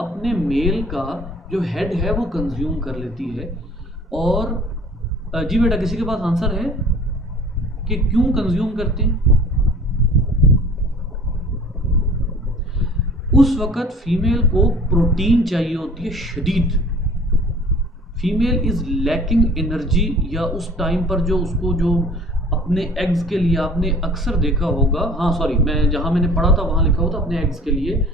अपने मेल का जो हेड है वो कंज्यूम कर लेती है। और जी बेटा, किसी के पास आंसर है कि क्यों कंज्यूम करते हैं? उस वक्त फीमेल को प्रोटीन चाहिए होती है शदीद। फीमेल इज लैकिंग एनर्जी, या उस टाइम पर जो उसको जो अपने एग्स के लिए आपने अक्सर देखा होगा, हाँ सॉरी, मैं जहाँ मैंने पढ़ा था वहाँ लिखा होता अपने एग्स के लिए,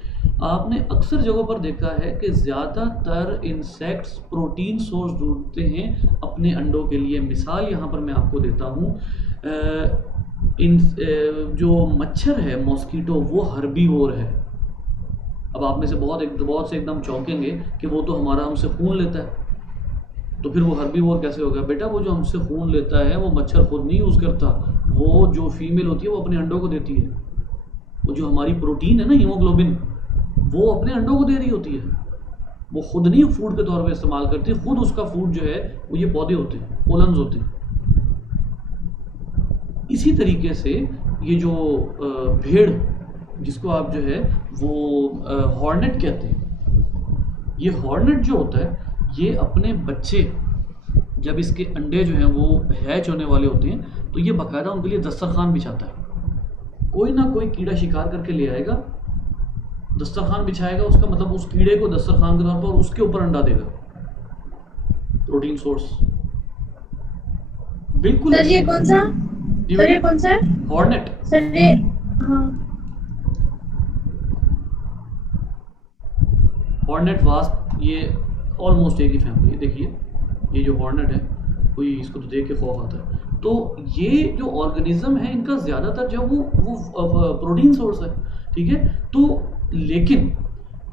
आपने अक्सर जगहों पर देखा है कि ज़्यादातर इंसेक्ट्स प्रोटीन सोर्स ढूंढते हैं अपने अंडों के लिए। मिसाल यहाँ पर मैं आपको देता हूँ, जो मच्छर है मॉस्किटो वो हर्बीवोर है। अब आप में से बहुत से एकदम चौंकेंगे कि वो तो हमारा हमसे खून लेता है, तो फिर वो हर्बीवोर कैसे हो गया? बेटा वो जो हमसे खून लेता है वो मच्छर खुद नहीं यूज़ करता, वो जो फीमेल होती है वो अपने अंडों को देती है। वो जो हमारी प्रोटीन है ना, हीमोग्लोबिन, वो अपने अंडों को दे रही होती है, वो खुद नहीं फूड के तौर पे इस्तेमाल करती। खुद उसका फूड जो है वो ये पौधे होते हैं, पोलन्स होते हैं। इसी तरीके से ये जो भेड़ जिसको आप जो है वो हॉर्नेट कहते हैं, ये हॉर्नेट जो होता है ये अपने बच्चे जब इसके अंडे जो हैं वो हैच होने वाले होते हैं तो ये बाकायदा उनके लिए दस्तरखान बिछाता है। कोई ना कोई कीड़ा शिकार करके ले आएगा, दस्तरखान बिछाएगा, उसका मतलब उस कीड़े को दस्तरखान के तौर पर उसके ऊपर अंडा देगा। प्रोटीन सोर्स बिल्कुल। सर ये कौन सा? सर ये कौन सा? हॉर्नेट। सर ये, हाँ, हॉर्नेट वास्प, ये ऑलमोस्ट एक ही फैमिली है। देखिए ये जो हॉर्नेट है, कोई इसको तो देख के खौफ आता है। तो ये जो ऑर्गेनिज्म है इनका ज़्यादातर जो वो प्रोटीन सोर्स है, ठीक है। तो लेकिन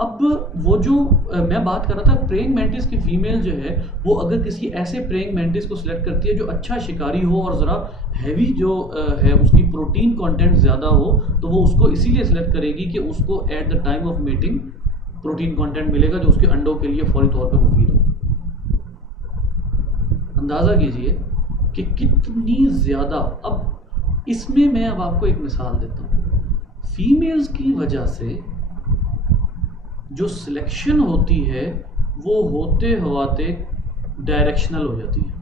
अब वो जो मैं बात कर रहा था, प्रेइंग मैंटिस की फीमेल जो है वो अगर किसी ऐसे प्रेइंग मैंटिस को सिलेक्ट करती है जो अच्छा शिकारी हो और ज़रा हैवी जो है उसकी प्रोटीन कंटेंट ज़्यादा हो, तो वो उसको इसीलिए सिलेक्ट करेगी कि उसको at the time of mating protein content मिलेगा जो उसके अंडों के लिए फौरी तौर पर मुफीद हो। अंदाज़ा कीजिए कि कितनी ज़्यादा। अब इसमें मैं अब आपको एक मिसाल देता हूँ। फीमेल्स की वजह से जो सिलेक्शन होती है वो होते हवाते डायरेक्शनल हो जाती है,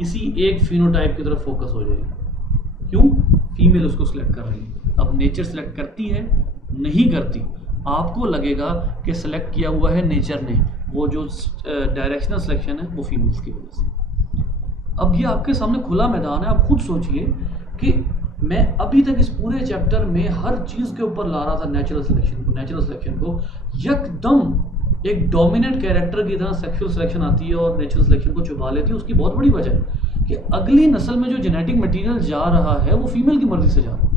इसी एक फिनोटाइप की तरफ फोकस हो जाएगी। क्यों? फीमेल उसको सिलेक्ट कर रही है। अब नेचर सिलेक्ट करती है नहीं करती, आपको लगेगा कि सिलेक्ट किया हुआ है नेचर ने, वो जो डायरेक्शनल सिलेक्शन है वो फीमेल्स की वजह से। अब ये आपके सामने खुला मैदान है, आप खुद सोचिए कि मैं अभी तक इस पूरे चैप्टर में हर चीज़ के ऊपर ला रहा था नेचुरल सिलेक्शन को यकदम एक डोमिनेंट कैरेक्टर की तरह सेक्सुअल सिलेक्शन आती है और नेचुरल सिलेक्शन को छुपा लेती है। उसकी बहुत बड़ी वजह है कि अगली नस्ल में जो जेनेटिक मटेरियल जा रहा है वो फीमेल की मर्जी से जा रहा है।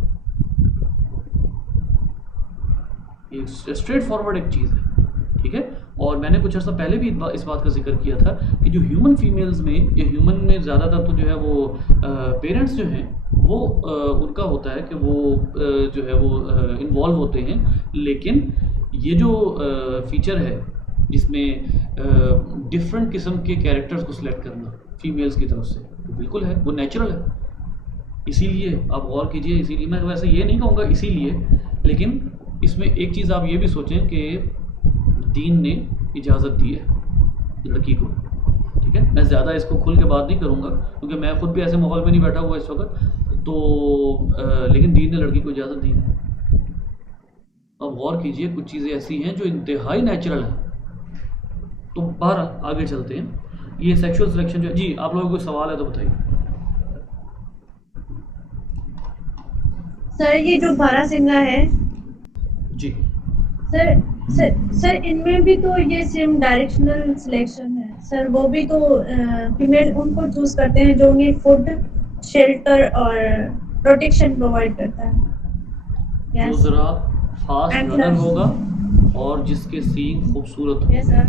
एक स्ट्रेट फॉरवर्ड एक चीज़ है, ठीक है। और मैंने कुछ अर्सा पहले भी इस बात का जिक्र किया था कि जो ह्यूमन फीमेल्स में या ह्यूमन में ज़्यादातर तो जो है वो पेरेंट्स जो हैं वो उनका होता है कि वो जो है वो इन्वॉल्व होते हैं, लेकिन ये जो फीचर है जिसमें डिफरेंट किस्म के कैरेक्टर्स को सिलेक्ट करना फीमेल्स की तरफ से, तो बिल्कुल है, वो नेचुरल है। इसीलिए आप गौर कीजिए, इसीलिए मैं वैसे ये नहीं कहूँगा इसीलिए, लेकिन इसमें एक चीज़ आप ये भी सोचें कि दीन ने इजाज़त दी है लड़की को, ठीक है। मैं ज़्यादा इसको खुल के बात नहीं करूँगा क्योंकि मैं खुद भी ऐसे माहौल में नहीं बैठा हुआ इस वक्त, तो लेकिन दीन ने लड़की को इजाज़त दी है। अब गौर कीजिए, कुछ चीज़ें ऐसी हैं जो इंतहाई नेचुरल हैं। तो बहरहाल आगे चलते हैं। ये सेक्सुअल सिलेक्शन जो, जी आप लोगों को कोई सवाल है तो बताइए। सर ये जो बारहसिंगा है जी सर इनमें भी तो ये सेम डायरेक्शनल सिलेक्शन है सर, वो भी तो फीमेल उनको चूज करते हैं जो उन्हें फूड, शेल्टर और प्रोटेक्शन प्रोवाइड करता है। जो ज़रा फास्ट रनर होगा और जिसके सींग खूबसूरत हो। Yes sir.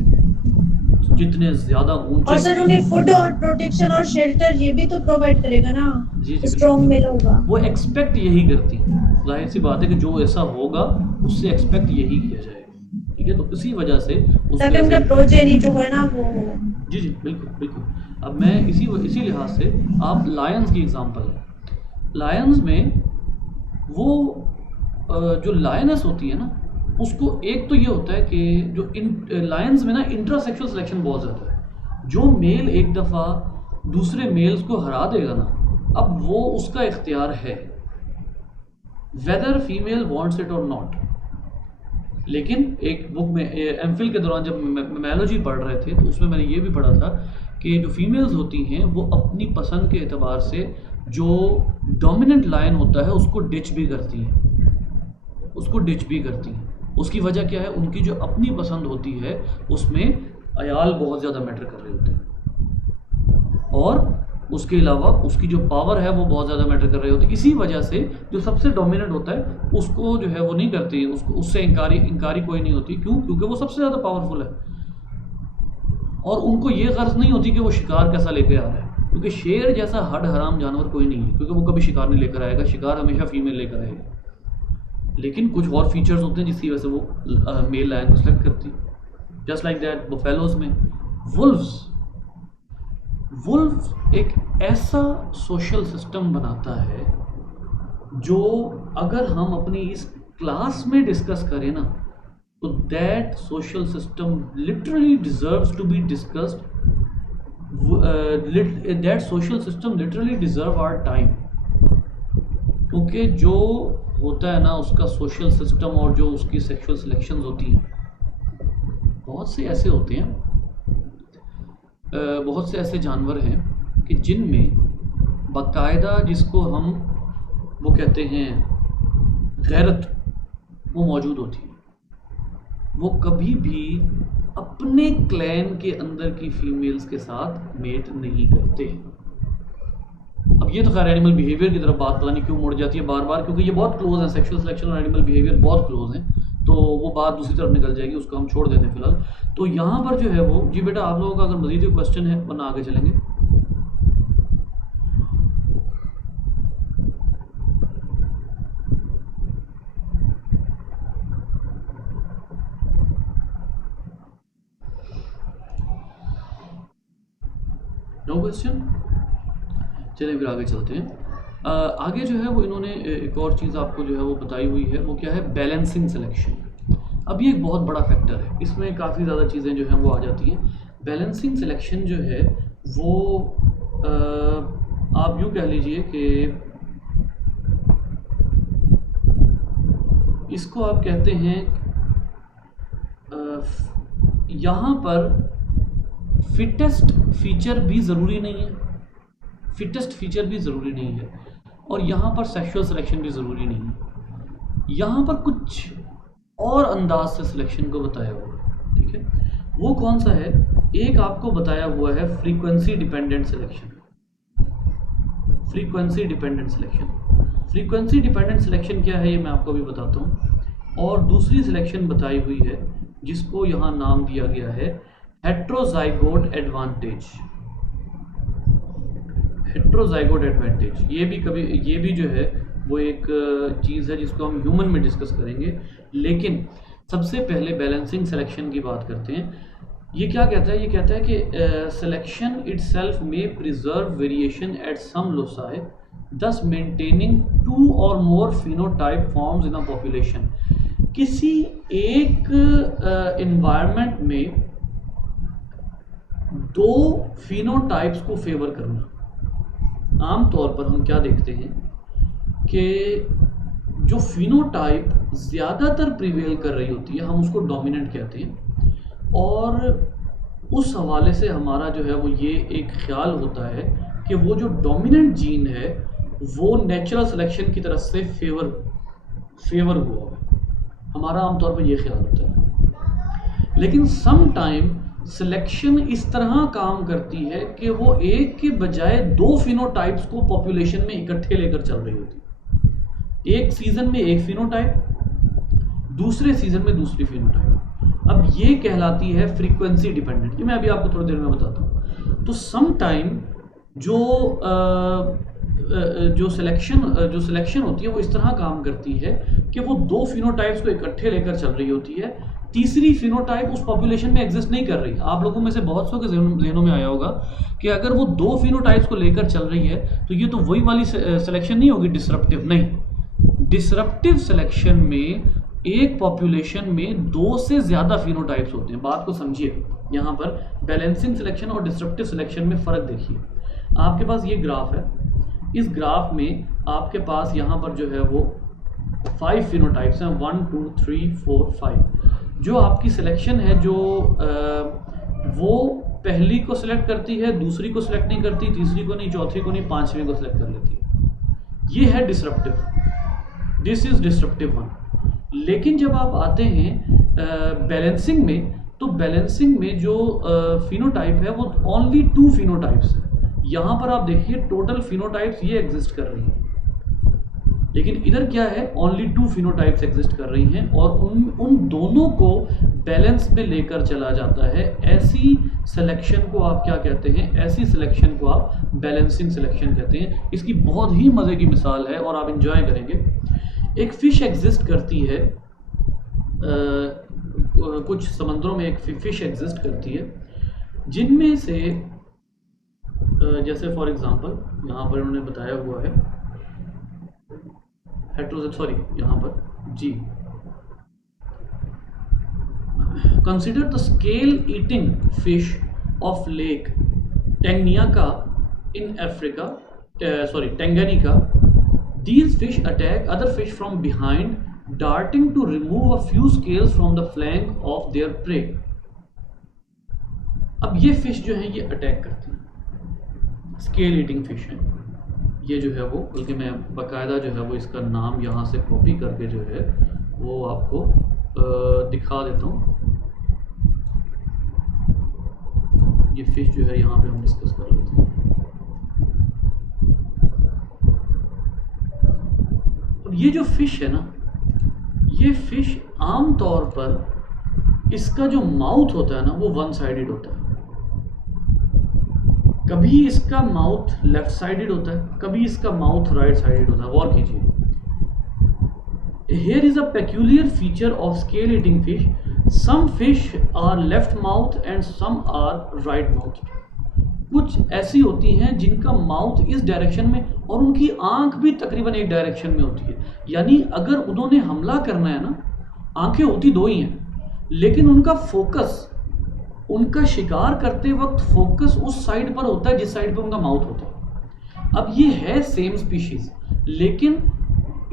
जितने ज्यादा और ऊंचे सर उन्हें फूड और प्रोटेक्शन और शेल्टर ये भी तो प्रोवाइड करेगा ना, जी जी स्ट्रॉन्ग मेल होगा। वो एक्सपेक्ट यही करती है, जाहिर सी बात है कि जो ऐसा होगा उससे एक्सपेक्ट यही किया जाएगा, ठीक है। तो इसी वजह से उसके ताकि उनका ऐसे प्रोजेनी जो है ना वो जी जी बिल्कुल बिल्कुल। अब मैं इसी लिहाज से, आप लायंस की एग्जांपल है, लायंस में वो जो लायनस होती है ना, उसको एक तो ये होता है कि जो लायंस में ना इंट्रासेक्सुअल सिलेक्शन बहुत ज़्यादा है। जो मेल एक दफ़ा दूसरे मेल्स को हरा देगा ना, अब वो उसका इख्तियार है वेदर फीमेल वांट्स इट और नॉट। लेकिन एक बुक में एमफिल के दौरान जब मैमोलॉजी पढ़ रहे थे तो उसमें मैंने ये भी पढ़ा था कि जो फीमेल्स होती हैं वो अपनी पसंद के एतबार से जो डोमिनेंट लायन होता है उसको डिच भी करती हैं, उसकी वजह क्या है, उनकी जो अपनी पसंद होती है उसमें अयाल बहुत ज़्यादा मैटर कर रहे होते हैं, और उसके अलावा उसकी जो पावर है वो बहुत ज़्यादा मैटर कर रहे होते हैं। इसी वजह से जो सबसे डोमिनेंट होता है उसको जो है वो नहीं करती, उसको उससे इंकारी कोई नहीं होती। क्यों? क्योंकि वो सबसे ज़्यादा पावरफुल है, और उनको ये गर्ज नहीं होती कि वो शिकार कैसा लेके आ रहा है, क्योंकि शेर जैसा हड हराम जानवर कोई नहीं है, क्योंकि वो कभी शिकार नहीं लेकर आएगा, शिकार हमेशा फीमेल लेकर आएगी। लेकिन कुछ और फीचर्स होते हैं जिसकी वजह से वो मेल लायन को सेलेक्ट करती है। जस्ट लाइक दैट बफेलोज में वुल्फ एक ऐसा सोशल सिस्टम बनाता है जो अगर हम अपनी इस क्लास में डिस्कस करें ना, तो that social system literally deserves to be discussed, that social system literally deserve our time. क्योंकि जो होता है ना उसका सोशल सिस्टम और जो उसकी सेक्सुअल सिलेक्शंस होती हैं, बहुत से ऐसे होते हैं, बहुत से ऐसे जानवर हैं कि जिनमें बाकायदा जिसको हम वो कहते हैं गैरत, वो मौजूद होती है। वो कभी भी अपने क्लैन के अंदर की फीमेल्स के साथ मेट नहीं करते। अब ये तो खैर एनिमल बिहेवियर की तरफ बात पता नहीं क्यों मुड़ जाती है बार बार, क्योंकि ये बहुत क्लोज है, सेक्सुअल सिलेक्शन और एनिमल बिहेवियर बहुत क्लोज हैं, तो वो बात दूसरी तरफ निकल जाएगी, उसको हम छोड़ देते हैं फिलहाल। तो यहाँ पर जो है वो, जी बेटा आप लोगों का अगर मजीद कोई क्वेश्चन है वरना आगे चलेंगे। नो क्वेश्चन, चलिए फिर आगे चलते हैं। आगे जो है वो इन्होंने एक और चीज़ आपको जो है वो बताई हुई है, वो क्या है, बैलेंसिंग सिलेक्शन। अब ये एक बहुत बड़ा फैक्टर है, इसमें काफ़ी ज़्यादा चीज़ें जो हैं वो आ जाती हैं। बैलेंसिंग सिलेक्शन जो है वो आप यूँ कह लीजिए कि इसको आप कहते हैं यहाँ पर फिटेस्ट फीचर भी ज़रूरी नहीं है, और यहाँ पर सेक्सुअल सिलेक्शन भी ज़रूरी नहीं है। यहाँ पर कुछ और अंदाज से सिलेक्शन को बताया हुआ है, ठीक है। वो कौन सा है? एक आपको बताया हुआ है frequency dependent selection. Frequency dependent selection क्या है ये मैं आपको भी बताता हूँ। और दूसरी सिलेक्शन बताई हुई है जिसको यहाँ नाम दिया गया है हेट्रोजाइगोट एडवांटेज। ये भी जो है वो एक चीज़ है जिसको हम ह्यूमन में डिस्कस करेंगे, लेकिन सबसे पहले बैलेंसिंग सिलेक्शन की बात करते हैं। ये क्या कहता है? ये कहता है कि सिलेक्शन इटसेल्फ में preserve variation at some loci, thus maintaining two or more phenotype forms in a population। किसी एक environment में दो phenotypes को फेवर करना। आमतौर पर हम क्या देखते हैं कि जो phenotype ज़्यादातर प्रिवेल कर रही होती है हम उसको डोमिनेंट कहते हैं, और उस हवाले से हमारा जो है वो ये एक ख्याल होता है कि वो जो डोमिनेंट जीन है वो नेचुरल सिलेक्शन की तरफ से फेवर हुआ है, हमारा आमतौर पर यह ख्याल होता है। लेकिन सम टाइम सिलेक्शन इस तरह काम करती है कि वो एक के बजाय दो फिनोटाइप्स को पॉपुलेशन में इकट्ठे लेकर चल रही होती है। एक सीजन में एक फिनोटाइप, दूसरे सीजन में दूसरी फिनोटाइप। अब ये कहलाती है फ्रीक्वेंसी डिपेंडेंट, ये मैं अभी आपको थोड़ी देर में बताता हूँ। तो सम टाइम जो सिलेक्शन होती है वो इस तरह काम करती है कि वो दो फिनोटाइप्स को इकट्ठे लेकर चल रही होती है, तीसरी फिनोटाइप उस पॉपुलेशन में एग्जिस्ट नहीं कर रही। आप लोगों में से बहुत सौ के जहनों में आया होगा कि अगर वो दो फिनोटाइप्स को लेकर चल रही है तो ये तो वही वाली सिलेक्शन नहीं होगी डिसरप्टिव, नहीं। डिसरप्टिव सिलेक्शन में एक पॉपुलेशन में दो से ज़्यादा फिनोटाइप्स होते हैं। बात को समझिए, यहाँ पर बैलेंसिंग सिलेक्शन और डिसरप्टिव सिलेक्शन में फ़र्क देखिए। आपके पास ये ग्राफ है, इस ग्राफ में आपके पास यहाँ पर जो है वो 5 फिनोटाइप्स हैं, 1 2 3 4 5। जो आपकी सिलेक्शन है जो वो पहली को सिलेक्ट करती है, दूसरी को सिलेक्ट नहीं करती, तीसरी को नहीं, चौथी को नहीं, पांचवी को सिलेक्ट कर लेती है। ये है disruptive, this is disruptive one. लेकिन जब आप आते हैं बैलेंसिंग में, तो बैलेंसिंग में जो फिनोटाइप है वो ओनली 2 फिनोटाइप्स है। यहाँ पर आप देखिए टोटल फिनोटाइप्स ये एग्जिस्ट कर रही हैं, लेकिन इधर क्या है, ओनली 2 फिनोटाइप्स एग्जिस्ट कर रही हैं, और उन दोनों को बैलेंस में लेकर चला जाता है। ऐसी सिलेक्शन को आप क्या कहते हैं, ऐसी सिलेक्शन को आप बैलेंसिंग सिलेक्शन कहते हैं। इसकी बहुत ही मज़े की मिसाल है और आप इंजॉय करेंगे। एक फ़िश एग्जिस्ट करती है, कुछ समंदरों में एक फ़िश एग्जिस्ट करती है, जिनमें से जैसे फॉर एग्जांपल यहाँ पर उन्होंने बताया हुआ है यहाँ पर जी, consider the scale eating fish of lake Tanganyika in Africa, Tanganyika. These fish attack other fish from behind, darting to remove a few scales from the flank of their prey. अब ये फिश जो है ये attack करती है, scale eating fish है ये जो है वो, बल्कि मैं बाकायदा जो है वो इसका नाम यहाँ से कॉपी करके जो है वो आपको दिखा देता हूँ। ये फिश जो है यहाँ पे हम डिस्कस कर लेते हैं। अब ये जो फिश है ना, ये फिश आम तौर पर इसका जो माउथ होता है ना वो वन साइडेड होता है। कभी इसका माउथ लेफ्ट साइडेड होता है, कभी इसका माउथ राइट साइडेड होता है। गौर कीजिए, here is a peculiar feature of scale eating fish. Some fish are left mouth and some are right mouth. कुछ ऐसी होती हैं जिनका माउथ इस डायरेक्शन में और उनकी आंख भी तकरीबन एक डायरेक्शन में होती है। यानी अगर उन्होंने हमला करना है ना, आंखें होती दो ही हैं, लेकिन उनका फोकस, उनका शिकार करते वक्त फोकस उस साइड पर होता है जिस साइड पर उनका माउथ होता है। अब ये है सेम स्पीशीज, लेकिन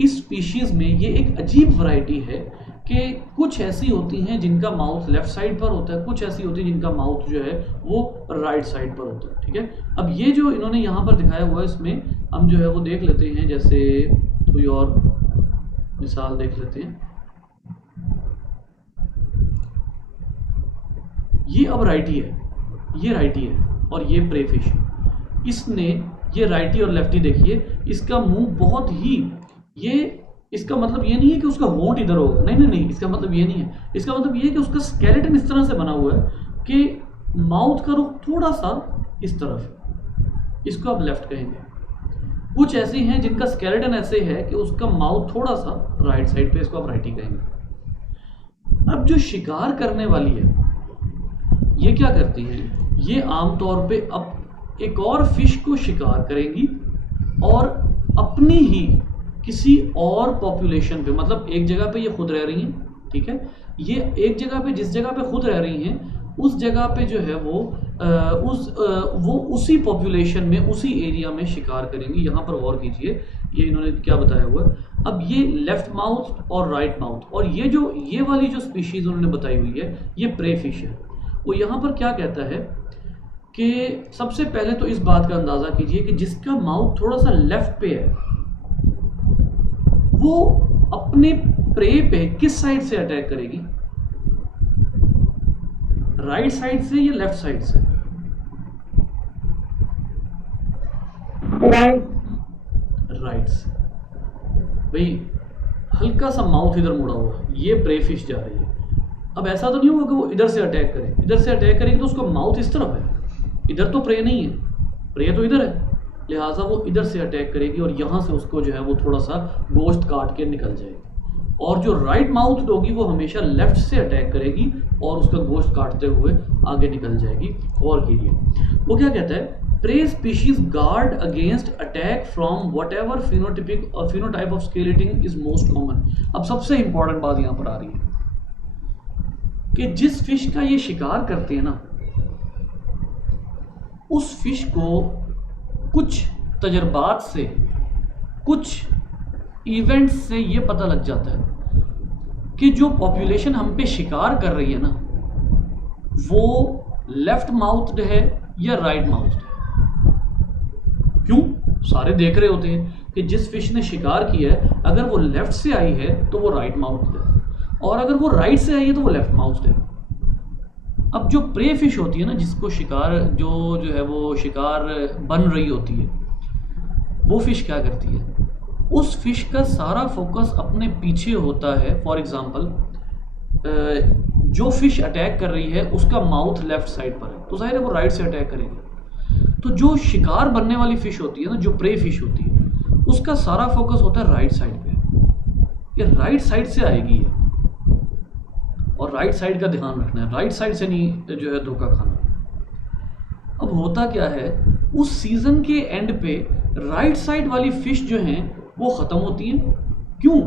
इस स्पीशीज में ये एक अजीब वैरायटी है कि कुछ ऐसी होती हैं जिनका माउथ लेफ्ट साइड पर होता है, कुछ ऐसी होती है जिनका माउथ जो है वो राइट साइड पर होता है। ठीक है, अब ये जो इन्होंने यहाँ पर दिखाया हुआ है इसमें हम जो है वो देख लेते हैं, जैसे कोई और मिसाल देख लेते हैं। ये अब राइटी है, ये राइटी है और ये प्रे फिश है। इसने ये राइटी और लेफ्टी देखिए, इसका मुंह बहुत ही, ये इसका मतलब ये नहीं है कि उसका होंठ इधर होगा, नहीं नहीं नहीं, इसका मतलब ये नहीं है। इसका मतलब ये है कि उसका स्केलेटन इस तरह से बना हुआ है कि माउथ का रुख थोड़ा सा इस तरफ, इसको आप लेफ्ट कहेंगे। कुछ ऐसी हैं जिनका स्केलेटन ऐसे है कि उसका माउथ थोड़ा सा राइट साइड पे, इसको आप राइटी कहेंगे। अब जो शिकार करने वाली है ये क्या करती है, ये आमतौर पे अब एक और फिश को शिकार करेंगी और अपनी ही किसी और पॉपुलेशन पे, मतलब एक जगह पे ये खुद रह रही हैं, ठीक है, ये एक जगह पे, जिस जगह पे खुद रह रही हैं उस जगह पे जो है वो उसी पॉपुलेशन में, उसी एरिया में शिकार करेंगी। यहाँ पर गौर कीजिए, ये इन्होंने क्या बताया हुआ है। अब ये लेफ्ट माउथ और राइट माउथ, और ये वाली जो स्पीशीज उन्होंने बताई हुई है ये प्रे फिश है। वो यहाँ पर क्या कहता है कि सबसे पहले तो इस बात का अंदाजा कीजिए कि जिसका माउथ थोड़ा सा लेफ्ट पे है वो अपने प्रे पे किस साइड से अटैक करेगी, राइट साइड से या लेफ्ट साइड से? राइट से। भाई हल्का सा माउथ इधर मुड़ा हुआ, ये प्रे फिश जा रही है। अब ऐसा तो नहीं होगा कि वो इधर से अटैक करे, इधर से अटैक करेगी तो उसका माउथ इस तरफ है, इधर तो प्रे नहीं है, प्रे तो इधर है, लिहाजा वो इधर से अटैक करेगी और यहाँ से उसको जो है वो थोड़ा सा गोश्त काट के निकल जाएगी। और जो राइट माउथ होगी वो हमेशा लेफ्ट से अटैक करेगी और उसका गोश्त काटते हुए आगे निकल जाएगी। और के लिए वो क्या कहता है, prey species guard against attack from whatever phenotype of scale eating is most common. अब सबसे इंपॉर्टेंट बात यहाँ पर आ रही है कि जिस फिश का ये शिकार करते हैं ना, उस फिश को कुछ तजर्बात से, कुछ इवेंट्स से ये पता लग जाता है कि जो पॉपुलेशन हम पे शिकार कर रही है ना, वो लेफ्ट माउथ्ड है या राइट माउथ्ड है। क्यों? सारे देख रहे होते हैं कि जिस फिश ने शिकार किया है, अगर वो लेफ्ट से आई है तो वो राइट माउथ्ड है, और अगर वो राइट से आई है तो वो लेफ्ट माउथ्ड है। अब जो प्रे फिश होती है ना, जिसको शिकार जो है वो शिकार बन रही होती है, वो फिश क्या करती है, उस फिश का सारा फोकस अपने पीछे होता है। फॉर एग्जांपल जो फिश अटैक कर रही है उसका माउथ लेफ्ट साइड पर है, तो जाहिर है वो राइट से अटैक करेगी। तो जो शिकार बनने वाली फिश होती है ना, जो प्रे फिश होती है, उसका सारा फोकस होता है राइट साइड पे, ये राइट साइड से आएगी है, और राइट साइड का ध्यान रखना है, राइट साइड से नहीं जो है धोखा खाना। अब होता क्या है, उस सीजन के एंड पे राइट साइड वाली फिश जो हैं वो ख़त्म होती हैं। क्यों?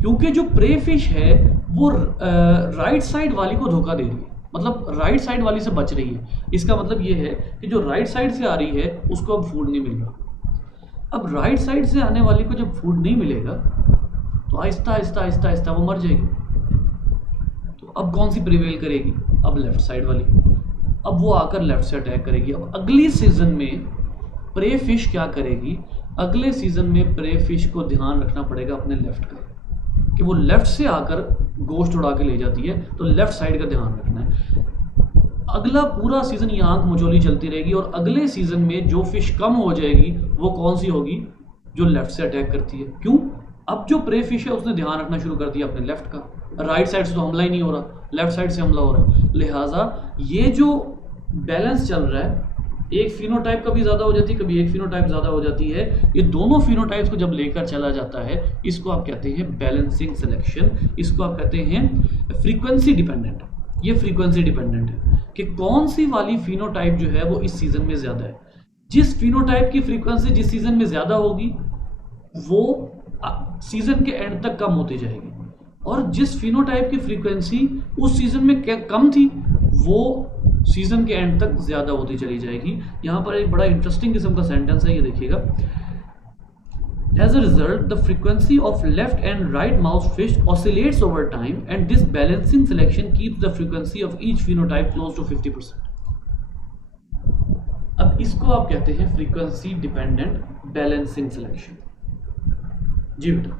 क्योंकि जो प्रे फिश है वो राइट साइड वाली को धोखा दे रही है, मतलब राइट साइड वाली से बच रही है। इसका मतलब ये है कि जो राइट साइड से आ रही है उसको अब फूड नहीं मिल रहा। अब राइट साइड से आने वाली को जब फूड नहीं मिलेगा तो आहिस्ता आहिस्ता आहिस्ता आहिस्ता वो मर जाएगी। तो अब कौन सी प्रिवेल करेगी? अब लेफ्ट साइड वाली। अब वो आकर लेफ्ट से अटैक करेगी। अब अगली सीजन में प्रे फिश क्या करेगी? अगले सीजन में प्रे फिश को ध्यान रखना पड़ेगा अपने लेफ्ट का, कि वो लेफ्ट से आकर गोश्त उड़ा के ले जाती है, तो लेफ्ट साइड का ध्यान रखना है। अगला पूरा सीजन ये आंख मचोली चलती रहेगी, और अगले सीजन में जो फिश कम हो जाएगी वो कौन सी होगी? जो लेफ्ट से अटैक करती है। क्यों? अब जो प्रे फिश है उसने ध्यान रखना शुरू कर दिया अपने लेफ्ट का, राइट साइड से तो हमला ही नहीं हो रहा, लेफ्ट साइड से हमला हो रहा है। लिहाजा ये जो बैलेंस चल रहा है, एक फिनोटाइप कभी ज़्यादा हो जाती है, कभी एक फिनोटाइप ज़्यादा हो जाती है, ये दोनों फिनोटाइप्स को जब लेकर चला जाता है, इसको आप कहते हैं बैलेंसिंग सिलेक्शन। इसको आप कहते हैं फ्रीक्वेंसी डिपेंडेंट। ये फ्रीक्वेंसी डिपेंडेंट है कि कौन सी वाली फिनोटाइप जो है वो इस सीज़न में ज़्यादा है। जिस फिनोटाइप की फ्रीक्वेंसी जिस सीज़न में ज़्यादा होगी वो सीज़न के एंड तक कम होती जाएगी, और जिस फिनोटाइप की फ्रीक्वेंसी उस सीज़न में कम थी वो सीजन के एंड तक ज्यादा होती चली जाएगी। यहाँ पर एक बड़ा इंटरेस्टिंग किस्म का सेंटेंस है, ये देखिएगा। As a result, the frequency of left and right mouth fish oscillates over time, and this balancing selection keeps the frequency of each phenotype close to 50%. अब इसको आप कहते हैं फ्रीक्वेंसी डिपेंडेंट बैलेंसिंग सिलेक्शन। जी बेटा।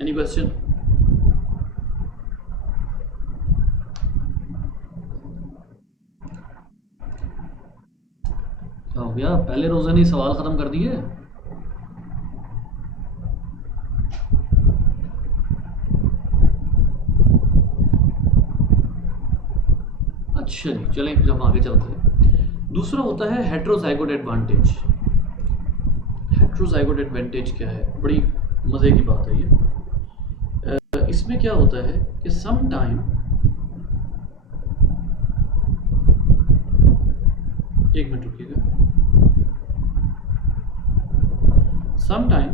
Any question? क्या हो गया? पहले रोजे ने सवाल खत्म कर दिए? अच्छा जी, चलें फिर हम आगे चलते हैं। दूसरा होता है हेट्रोजाइगोट एडवांटेज। हेट्रोजाइगोट एडवांटेज क्या है? बड़ी मजे की बात है ये। इसमें क्या होता है कि सम टाइम, एक मिनट रुकिएगा, some time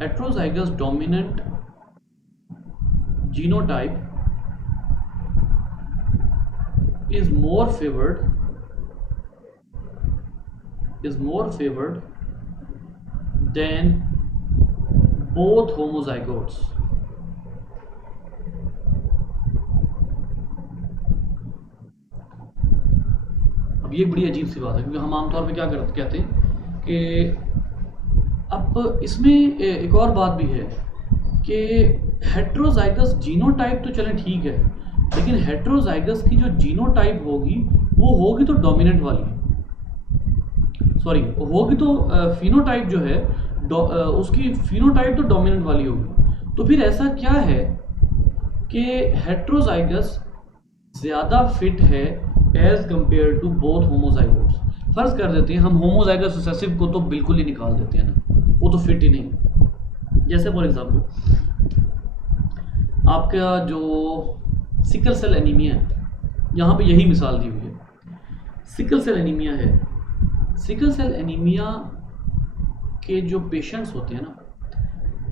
heterozygous dominant genotype is more favored than both homozygotes. अब ये बड़ी अजीब सी बात है, क्योंकि हम आमतौर पे क्या कहते हैं कि अब इसमें एक और बात भी है कि हेट्रोजाइगस जीनोटाइप तो चलें ठीक है, लेकिन हेट्रोजाइगस की जो जीनोटाइप होगी वो होगी तो डोमिनेंट वाली, सॉरी होगी तो फिनोटाइप जो है उसकी फिनोटाइप तो डोमिनेंट वाली होगी। तो फिर ऐसा क्या है कि हेट्रोजाइगस ज़्यादा फिट है एज कंपेयर टू बोथ होमोजाइगोट्स। फर्ज कर देते हैं हम होमोजाइगस रिसेसिव को तो बिल्कुल ही निकाल देते हैं ना, वो तो फिट ही नहीं। जैसे फॉर एग्जांपल आपका जो सिकल सेल एनीमिया है, यहाँ पे यही मिसाल दी हुई है। सिकल सेल एनीमिया है, सिकल सेल एनीमिया के जो पेशेंट्स होते हैं ना,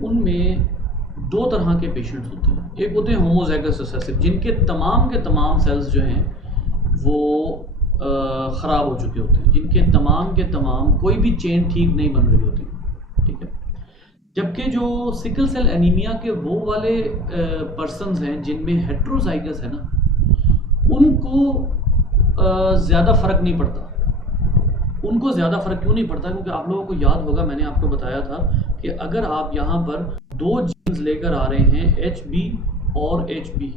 उनमें दो तरह के पेशेंट्स होते हैं। एक होते हैं होमोजाइगस रिसेसिव, जिनके तमाम के तमाम सेल्स जो हैं वो ख़राब हो चुके होते हैं, जिनके तमाम के तमाम कोई भी चेन ठीक नहीं बन रही होती, ठीक है। जबकि जो सिकल सेल एनीमिया के वो वाले पर्सन्स हैं जिनमें हेट्रोजाइगस है ना, उनको ज़्यादा फ़र्क नहीं पड़ता। उनको ज़्यादा फ़र्क क्यों नहीं पड़ता? क्योंकि आप लोगों को याद होगा मैंने आपको बताया था कि अगर आप यहाँ पर दो जीन्स लेकर आ रहे हैं HB और HB,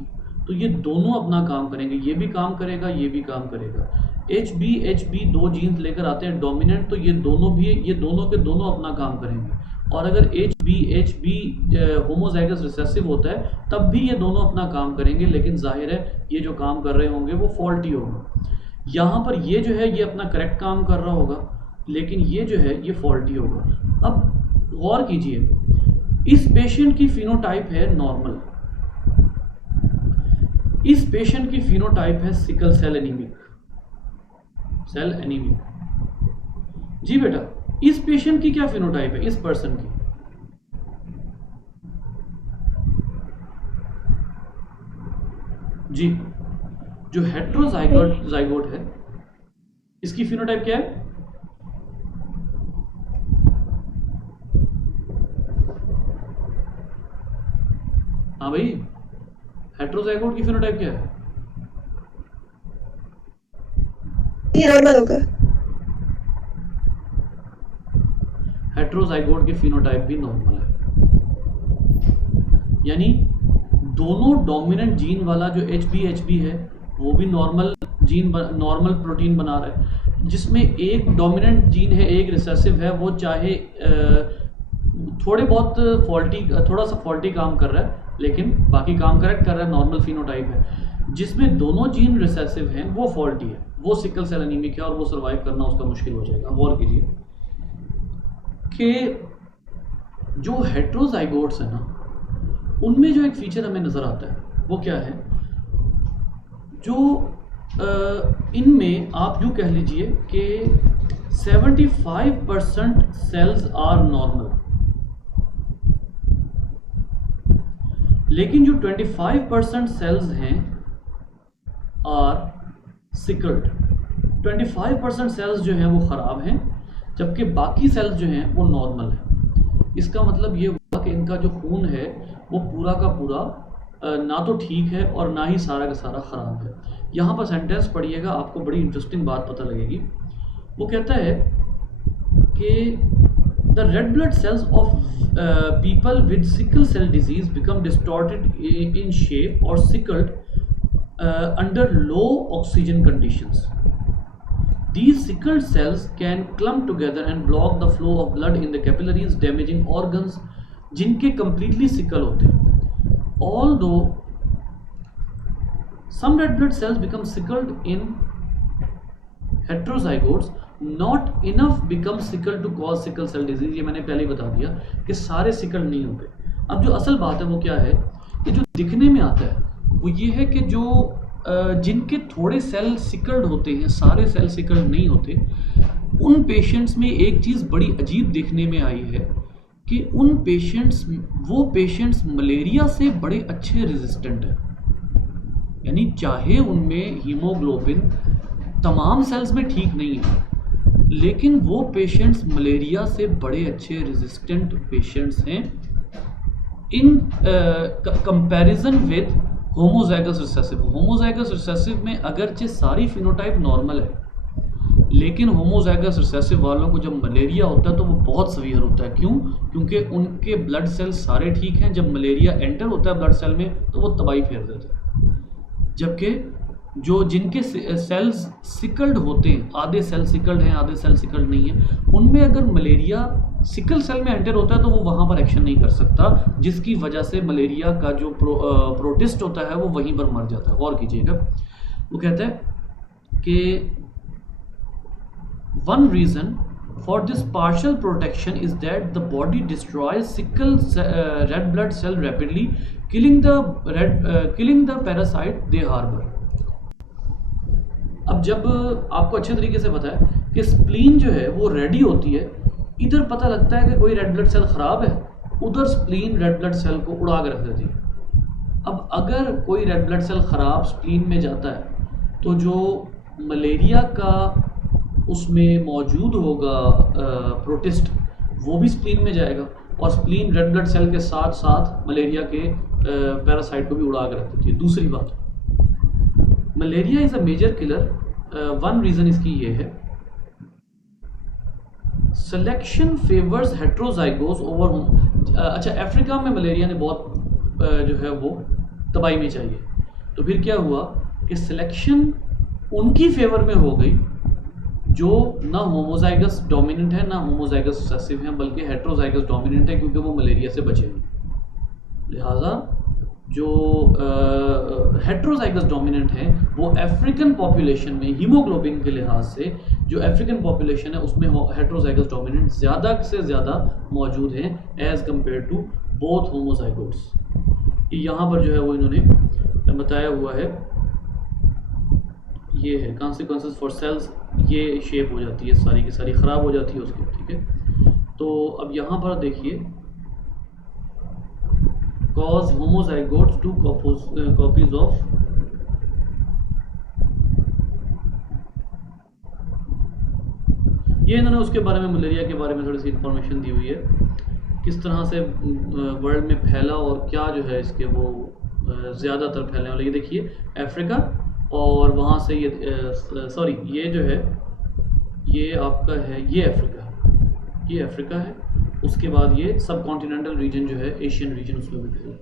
तो ये दोनों अपना काम करेंगे, ये भी काम करेगा, ये भी काम करेगा। HB दो जीन्स लेकर आते हैं डोमिनेंट, तो ये दोनों के दोनों अपना काम करेंगे। और अगर HB होमोजाइगस रिसेसिव होता है तब भी ये दोनों अपना काम करेंगे, लेकिन जाहिर है ये जो काम कर रहे होंगे वो फॉल्टी होगा। यहाँ पर ये जो है ये अपना करेक्ट काम कर रहा होगा, लेकिन ये जो है ये फॉल्टी होगा। अब गौर कीजिए, इस पेशेंट की फिनोटाइप है नॉर्मल, इस पेशेंट की फिनोटाइप है sickle cell anaemic, cell anaemic. जी बेटा, इस पेशेंट की क्या फिनोटाइप है, इस पर्सन की? जी, जो हेट्रोजाइगोट है इसकी फिनोटाइप क्या है? हाँ भाई, हेट्रोजाइगोट की फिनोटाइप क्या है? ये नॉर्मल होगा। हेट्रोजाइगोट की फिनोटाइप भी नॉर्मल है, यानी दोनों डोमिनेंट जीन वाला जो HB है वो भी नॉर्मल प्रोटीन बना रहा है। जिसमें एक डोमिनेंट जीन है, एक रिसेसिव है, वो चाहे थोड़ा सा फॉल्टी काम कर रहा है, लेकिन बाकी काम करेक्ट कर रहा है, नॉर्मल फिनोटाइप है। जिसमें दोनों जीन रिसेसिव हैं वो फॉल्टी है, वो सिकल सेल एनीमिक है और वो सर्वाइव करना उसका मुश्किल हो जाएगा। गौर कीजिए कि जो हेट्रोजाइगोट्स है ना, उनमें जो एक फीचर हमें नज़र आता है वो क्या है, जो इनमें आप यूँ कह लीजिए कि 75% सेल्स आर नॉर्मल, लेकिन जो 25% सेल्स हैं आर सिकल्ड। 25% सेल्स जो हैं वो ख़राब हैं, जबकि बाकी सेल्स जो हैं वो नॉर्मल हैं। इसका मतलब ये हुआ कि इनका जो खून है वो पूरा का पूरा ना तो ठीक है और ना ही सारा का सारा ख़राब है। यहाँ पर सेंटेंस पढ़िएगा, आपको बड़ी इंटरेस्टिंग बात पता लगेगी। वो कहता है कि the red blood cells of people with sickle cell disease become distorted in shape or sickled under low oxygen conditions. These sickled cells can clump together and block the flow of blood in the capillaries, damaging organs जिनके completely sickle होते हैं. Although some red blood cells become sickled in heterozygotes, not enough become sickle to cause sickle cell disease. ये मैंने पहले ही बता दिया कि सारे सिकल नहीं होते। अब जो असल बात है वो क्या है कि जो दिखने में आता है वो ये है कि जो जिनके थोड़े सेल सिकल्ड होते हैं, सारे सेल सिकल्ड नहीं होते, उन पेशेंट्स में एक चीज़ बड़ी अजीब दिखने में आई है कि वो पेशेंट्स मलेरिया से बड़े अच्छे रेजिस्टेंट हैं। यानी चाहे उनमें हीमोग्लोबिन तमाम सेल्स में ठीक नहीं है, लेकिन वो पेशेंट्स मलेरिया से बड़े अच्छे रेजिस्टेंट पेशेंट्स हैं in comparison with homozygous recessive. Homozygous recessive में अगरचे सारी फिनोटाइप नॉर्मल है, लेकिन होमोजाइगस रिसेसिव वालों को जब मलेरिया होता है तो वो बहुत सीवियर होता है। क्यों? क्योंकि उनके ब्लड सेल्स सारे ठीक हैं, जब मलेरिया एंटर होता है ब्लड सेल में तो वो तबाही फेर देता है। जबकि जो जिनके सेल्स सिकल्ड होते हैं, आधे सेल सिकल्ड हैं आधे सेल सिकल्ड नहीं है, उनमें अगर मलेरिया सिकल सेल में एंटर होता है तो वो वहाँ पर एक्शन नहीं कर सकता, जिसकी वजह से मलेरिया का जो प्रोटिस्ट होता है वो वहीं पर मर जाता है। गौर कीजिएगा, वो कहता है कि one reason for this partial protection is that the body destroys red blood cell rapidly, killing the parasite they harbor. अब जब आपको अच्छे तरीके से पता है कि स्प्लीन जो है वो रेडी होती है, इधर पता लगता है कि कोई रेड ब्लड सेल ख़राब है, उधर स्प्लीन रेड ब्लड सेल को उड़ा के रख देती है। अब अगर कोई रेड ब्लड सेल ख़राब स्प्लीन में जाता है तो जो मलेरिया का उसमें मौजूद होगा प्रोटिस्ट, वो भी स्प्लीन में जाएगा और स्प्लीन रेड ब्लड सेल के साथ साथ मलेरिया के पैरासाइट को भी उड़ा के रख देती है। दूसरी बात, malaria is a major killer. One reason इसकी ये है, सिलेक्शन फेवर्स हेट्रोजाइगोस ओवर। अच्छा, अफ्रीका में मलेरिया ने बहुत जो है वो तबाही में चाहिए, तो फिर क्या हुआ कि सिलेक्शन उनकी फेवर में हो गई जो ना होमोजाइगस डोमिनेंट है ना होमोजाइगस रिसेसिव है, बल्कि हेट्रोजाइगस डोमिनेंट है, क्योंकि वो मलेरिया से बचे हुए। लिहाजा जो हेट्रोजाइगस डोमिनेंट है वो अफ्रीकन पॉपुलेशन में हीमोग्लोबिन के लिहाज से जो अफ्रीकन पॉपुलेशन है उसमें हेट्रोजाइगस डोमिनेंट ज़्यादा से ज़्यादा मौजूद हैं एज़ कम्पेयर टू बोथ होमोजाइगोट्स। यहाँ पर जो है वो इन्होंने बताया हुआ है, ये है कॉन्सिक्वेंसेस फॉर सेल्स, ये शेप हो जाती है सारी की सारी, ख़राब हो जाती है उसकी, ठीक है। तो अब यहाँ पर देखिए, कॉज होमोजाइगोट्स टू कॉपीज ऑफ ये इन्होंने उसके बारे में, मलेरिया के बारे में थोड़ी सी इंफॉर्मेशन दी हुई है, किस तरह से वर्ल्ड में फैला और क्या जो है इसके वो ज़्यादातर फैलने वाले। ये देखिए अफ्रीका और वहाँ से ये सॉरी ये जो है ये आपका है, ये अफ्रीका है, उसके बाद ये सब कॉन्टिनेंटल रीजन जो है एशियन रीजन उसमें भी फैला।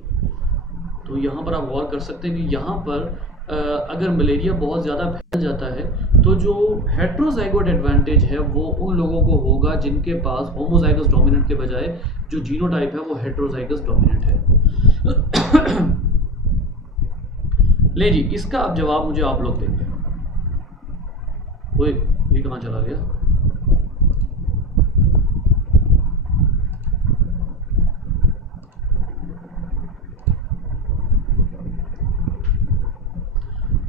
तो यहाँ पर आप गौर कर सकते हैं कि यहाँ पर अगर मलेरिया बहुत ज़्यादा फैल जाता है तो जो हेट्रोजाइगोट एडवांटेज है वो उन लोगों को होगा जिनके पास होमोजाइगस डोमिनेंट के बजाय जो जीनोटाइप है वो हेट्रोजाइगस डोमिनेंट है। ले जी, इसका अब जवाब मुझे आप लोग देंगे। ओए, ये कहाँ चला गया?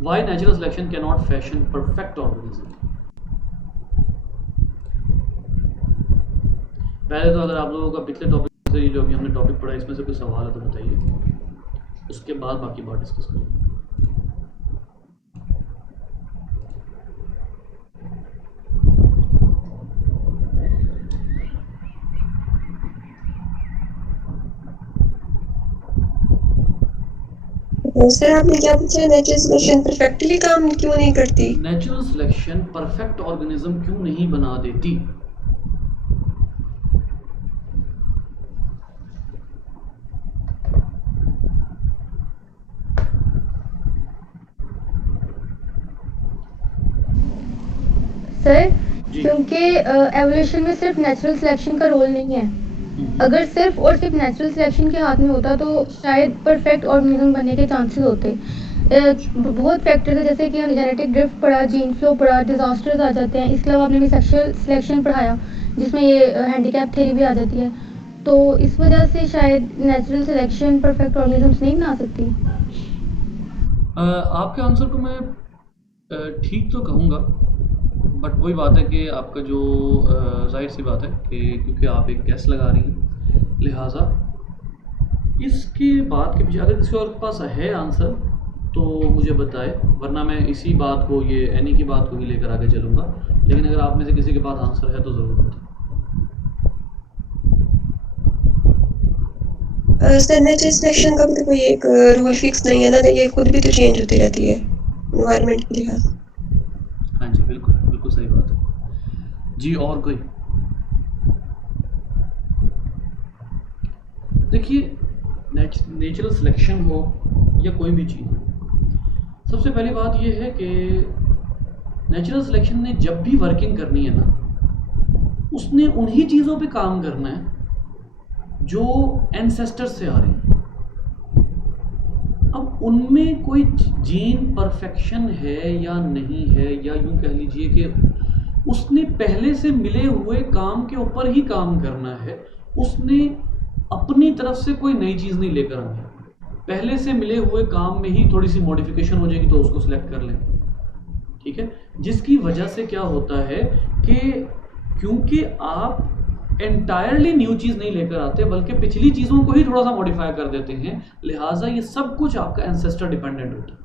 Why natural selection cannot fashion perfect organism? पहले तो अगर आप लोगों का पिछले टॉपिक से जो अभी हमने टॉपिक पढ़ा इसमें से कोई सवाल है तो बताइए, उसके बाद बाकी बात डिस्कस करेंगे। सर आपने क्या पूछा, नेचुरल सिलेक्शन परफेक्टली काम क्यों नहीं करती? नेचुरल सिलेक्शन परफेक्ट ऑर्गेनिज्म क्यों नहीं बना देती? सर क्योंकि एवोल्यूशन में सिर्फ नेचुरल सिलेक्शन का रोल नहीं है। अगर सिर्फ और सिर्फ नेचुरल सिलेक्शन के हाथ में होता तो शायद परफेक्ट ऑर्गेनिज्म बनने के चांसेस होते। बहुत फैक्टर्स है, जैसे कि हमने जेनेटिक ड्रिफ्ट पढ़ा, जीन फ्लो पढ़ा, डिजास्टर्स आ जाते हैं। इसके अलावा आपने भी सेक्सुअल सिलेक्शन पढ़ाया जिसमें ये हैंडीकैप थ्योरी भी आ जाती है। तो इस वजह से शायद नेचुरल सिलेक्शन परफेक्ट ऑर्गेनिजम्स नहीं बना सकती। आपके आंसर को मैं ठीक तो कहूँगा, बट वही बात है कि आपका जो जाहिर सी बात है कि क्योंकि आप एक गैस लगा रही हैं, लिहाजा इसके बाद के पीछे अगर किसी और के पास है आंसर तो मुझे बताए, वरना मैं इसी बात को, ये एनी की बात को ही लेकर आगे चलूँगा। लेकिन अगर आप में से किसी के पास आंसर है तो ज़रूर बताएं। सर नेचुरल सिलेक्शन का भी कोई एक रूल फिक्स नहीं है ना, ये खुद भी तो चेंज होती रहती है एनवायरनमेंट के लिहाज। हाँ जी, बिल्कुल बिल्कुल सही बात है जी। और कोई? देखिए, नेचुरल सिलेक्शन हो या कोई भी चीज़, सबसे पहली बात यह है कि नेचुरल सिलेक्शन ने जब भी वर्किंग करनी है ना, उसने उन्हीं चीज़ों पे काम करना है जो एंसेस्टर्स से आ रही हैं। अब उनमें कोई जीन परफेक्शन है या नहीं है, या यूं कह लीजिए कि उसने पहले से मिले हुए काम के ऊपर ही काम करना है, उसने अपनी तरफ से कोई नई चीज़ नहीं लेकर आनी है। पहले से मिले हुए काम में ही थोड़ी सी मॉडिफिकेशन हो जाएगी तो उसको सिलेक्ट कर लें, ठीक है। जिसकी वजह से क्या होता है कि क्योंकि आप एंटायरली न्यू चीज़ नहीं लेकर आते बल्कि पिछली चीज़ों को ही थोड़ा सा मॉडिफाई कर देते हैं, लिहाजा ये सब कुछ आपका एंसेस्टर डिपेंडेंट होता है।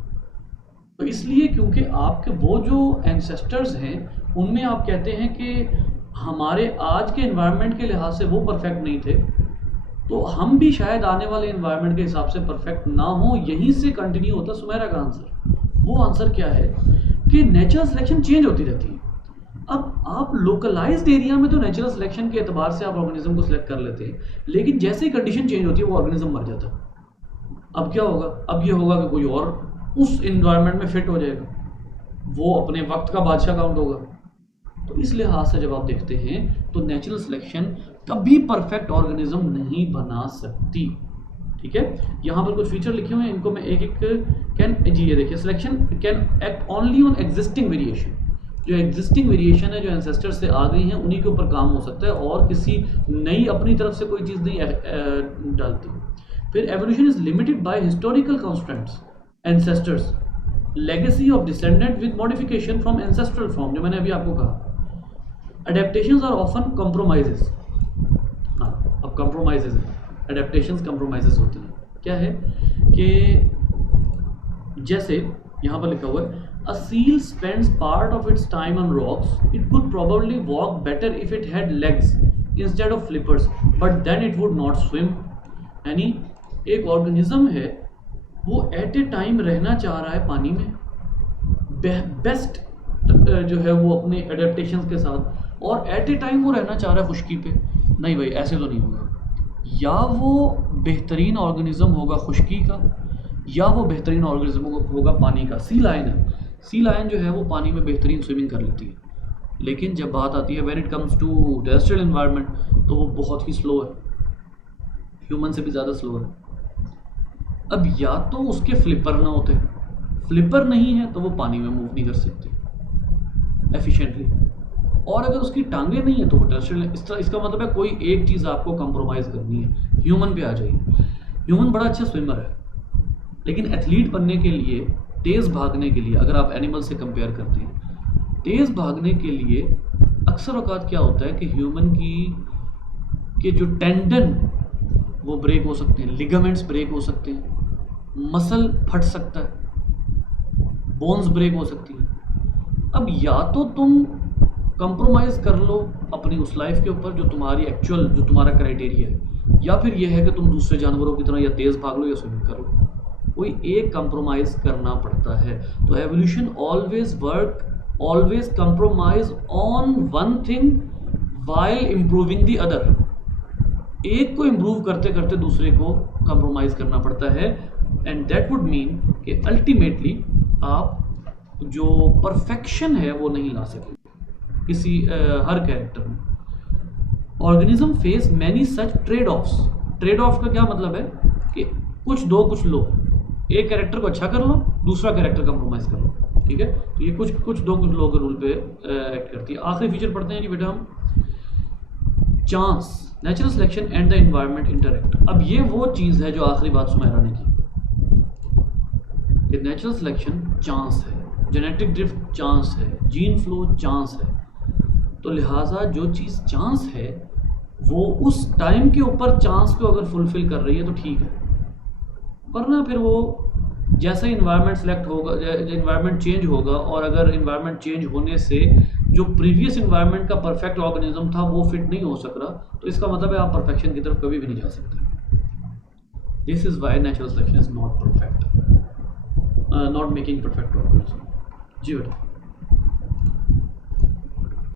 तो इसलिए क्योंकि आपके वो जो एंसेस्टर्स हैं उनमें आप कहते हैं कि हमारे आज के एनवायरनमेंट के लिहाज से वो परफेक्ट नहीं थे, तो हम भी शायद आने वाले एनवायरनमेंट के हिसाब से परफेक्ट ना हो। यहीं से कंटिन्यू होता सुमेरा का आंसर। वो आंसर क्या है कि नेचुरल सिलेक्शन चेंज होती रहती है। अब आप लोकलाइज्ड एरिया में तो नेचुरल सिलेक्शन के एतबार से आप ऑर्गेनिज्म को सिलेक्ट कर लेते हैं, लेकिन जैसे ही कंडीशन चेंज होती है वो ऑर्गेनिज्म मर जाता है। अब क्या होगा? अब ये होगा कि कोई और उस इन्वायरमेंट में फिट हो जाएगा, वो अपने वक्त का बादशाह काउंट होगा। तो इस लिहाज से जब आप देखते हैं तो नेचुरल सिलेक्शन कभी परफेक्ट ऑर्गेनिज्म नहीं बना सकती, ठीक है। यहाँ पर कुछ फीचर लिखे हुए हैं, इनको मैं एक एक कैन जी ये देखिए, selection can act only on existing variation. जो एग्जिस्टिंग वेरिएशन है जो एंसेस्टर से आ गई हैं उन्हीं के ऊपर काम हो सकता है और किसी नई अपनी तरफ से कोई चीज़ नहीं डालती। फिर evolution is limited by historical constants, ancestors, legacy of descendant with modification from ancestral form, जो मैंने अभी आपको कहा। Adaptations are often compromises. हाँ, अब कंप्रोमाइजेस है, अडेप्टेशंस कंप्रोमाइजेस होती हैं। क्या है कि जैसे यहाँ पर लिखा हुआ है, a seal spends part of its time on rocks. It could probably walk better if it had legs instead of flippers, but then it would not swim. यानी एक ऑर्गेनिज्म है वो एट ए टाइम रहना चाह रहा है पानी में, बेस्ट जो है वो अपने एडेप्टेशंस के साथ, और एट ए टाइम वो रहना चाह रहा है खुश्की पे। नहीं भाई, ऐसे तो नहीं होगा। या वो बेहतरीन ऑर्गेनिज्म होगा खुश्की का, या वो बेहतरीन ऑर्गेनिज्म होगा पानी का। सी लायन है, सी लायन जो है वो पानी में बेहतरीन स्विमिंग कर लेती है, लेकिन जब बात आती है when it comes to terrestrial environment तो वो बहुत ही स्लो है, ह्यूमन से भी ज़्यादा स्लो है। अब या तो उसके फ्लिपर ना होते, फ्लिपर नहीं है तो वो पानी में मूव नहीं कर सकती एफिशिएंटली, और अगर उसकी टांगें नहीं है तो वो टेरेस्ट्रियल। इसका मतलब है कोई एक चीज़ आपको कंप्रोमाइज़ करनी है। ह्यूमन पे आ जाइए, ह्यूमन बड़ा अच्छा स्विमर है, लेकिन एथलीट बनने के लिए, तेज़ भागने के लिए, अगर आप एनिमल से कंपेयर करते हैं, तेज़ भागने के लिए अक्सर औकात क्या होता है कि ह्यूमन के जो टेंडन वो ब्रेक हो सकते हैं, लिगामेंट्स ब्रेक हो सकते हैं, मसल फट सकता है, बोन्स ब्रेक हो सकती हैं। अब या तो तुम कंप्रोमाइज़ कर लो अपनी उस लाइफ के ऊपर जो तुम्हारी एक्चुअल, जो तुम्हारा क्राइटेरिया है, या फिर यह है कि तुम दूसरे जानवरों की तरह या तेज़ भाग लो या स्विमिंग कर लो। कोई एक कंप्रोमाइज़ करना पड़ता है। तो evolution always compromise on one thing while improving the other. एक को इम्प्रूव करते करते दूसरे को कंप्रोमाइज करना पड़ता है, एंड दैट वुड मीन कि अल्टीमेटली आप जो परफेक्शन है वो नहीं ला सकेंगे किसी हर कैरेक्टर में। Organism face many such trade offs. Trade off का क्या मतलब है कि कुछ दो कुछ लो, एक कैरेक्टर को अच्छा कर लो, दूसरा कैरेक्टर कंप्रोमाइज़ कर लो, ठीक है। तो ये कुछ दो कुछ लोगों के रूल पे एक्ट करती है। आखिरी फीचर पढ़ते हैं जी बेटा हम, chance, natural selection and the environment interact. अब ये वो चीज़ है जो आखिरी बात सुमेरा ने की कि नेचुरल सिलेक्शन चांस है, जेनेटिक ड्रिफ्ट चांस है, जीन फ्लो चांस है। तो लिहाजा जो चीज़ चांस है वो उस टाइम के ऊपर चांस को अगर फुलफिल कर रही है तो ठीक है, वरना फिर वो जैसा इन्वायरमेंट सेलेक्ट होगा, इन्वायरमेंट चेंज होगा, और अगर इन्वायरमेंट चेंज होने से जो प्रीवियस इन्वायरमेंट का परफेक्ट ऑर्गेनिज्म था वो फिट नहीं हो सक रहा, तो इसका मतलब है आप परफेक्शन की तरफ कभी भी नहीं जा सकते। This is why natural selection is not perfect, not making perfect organism. जी बेटा।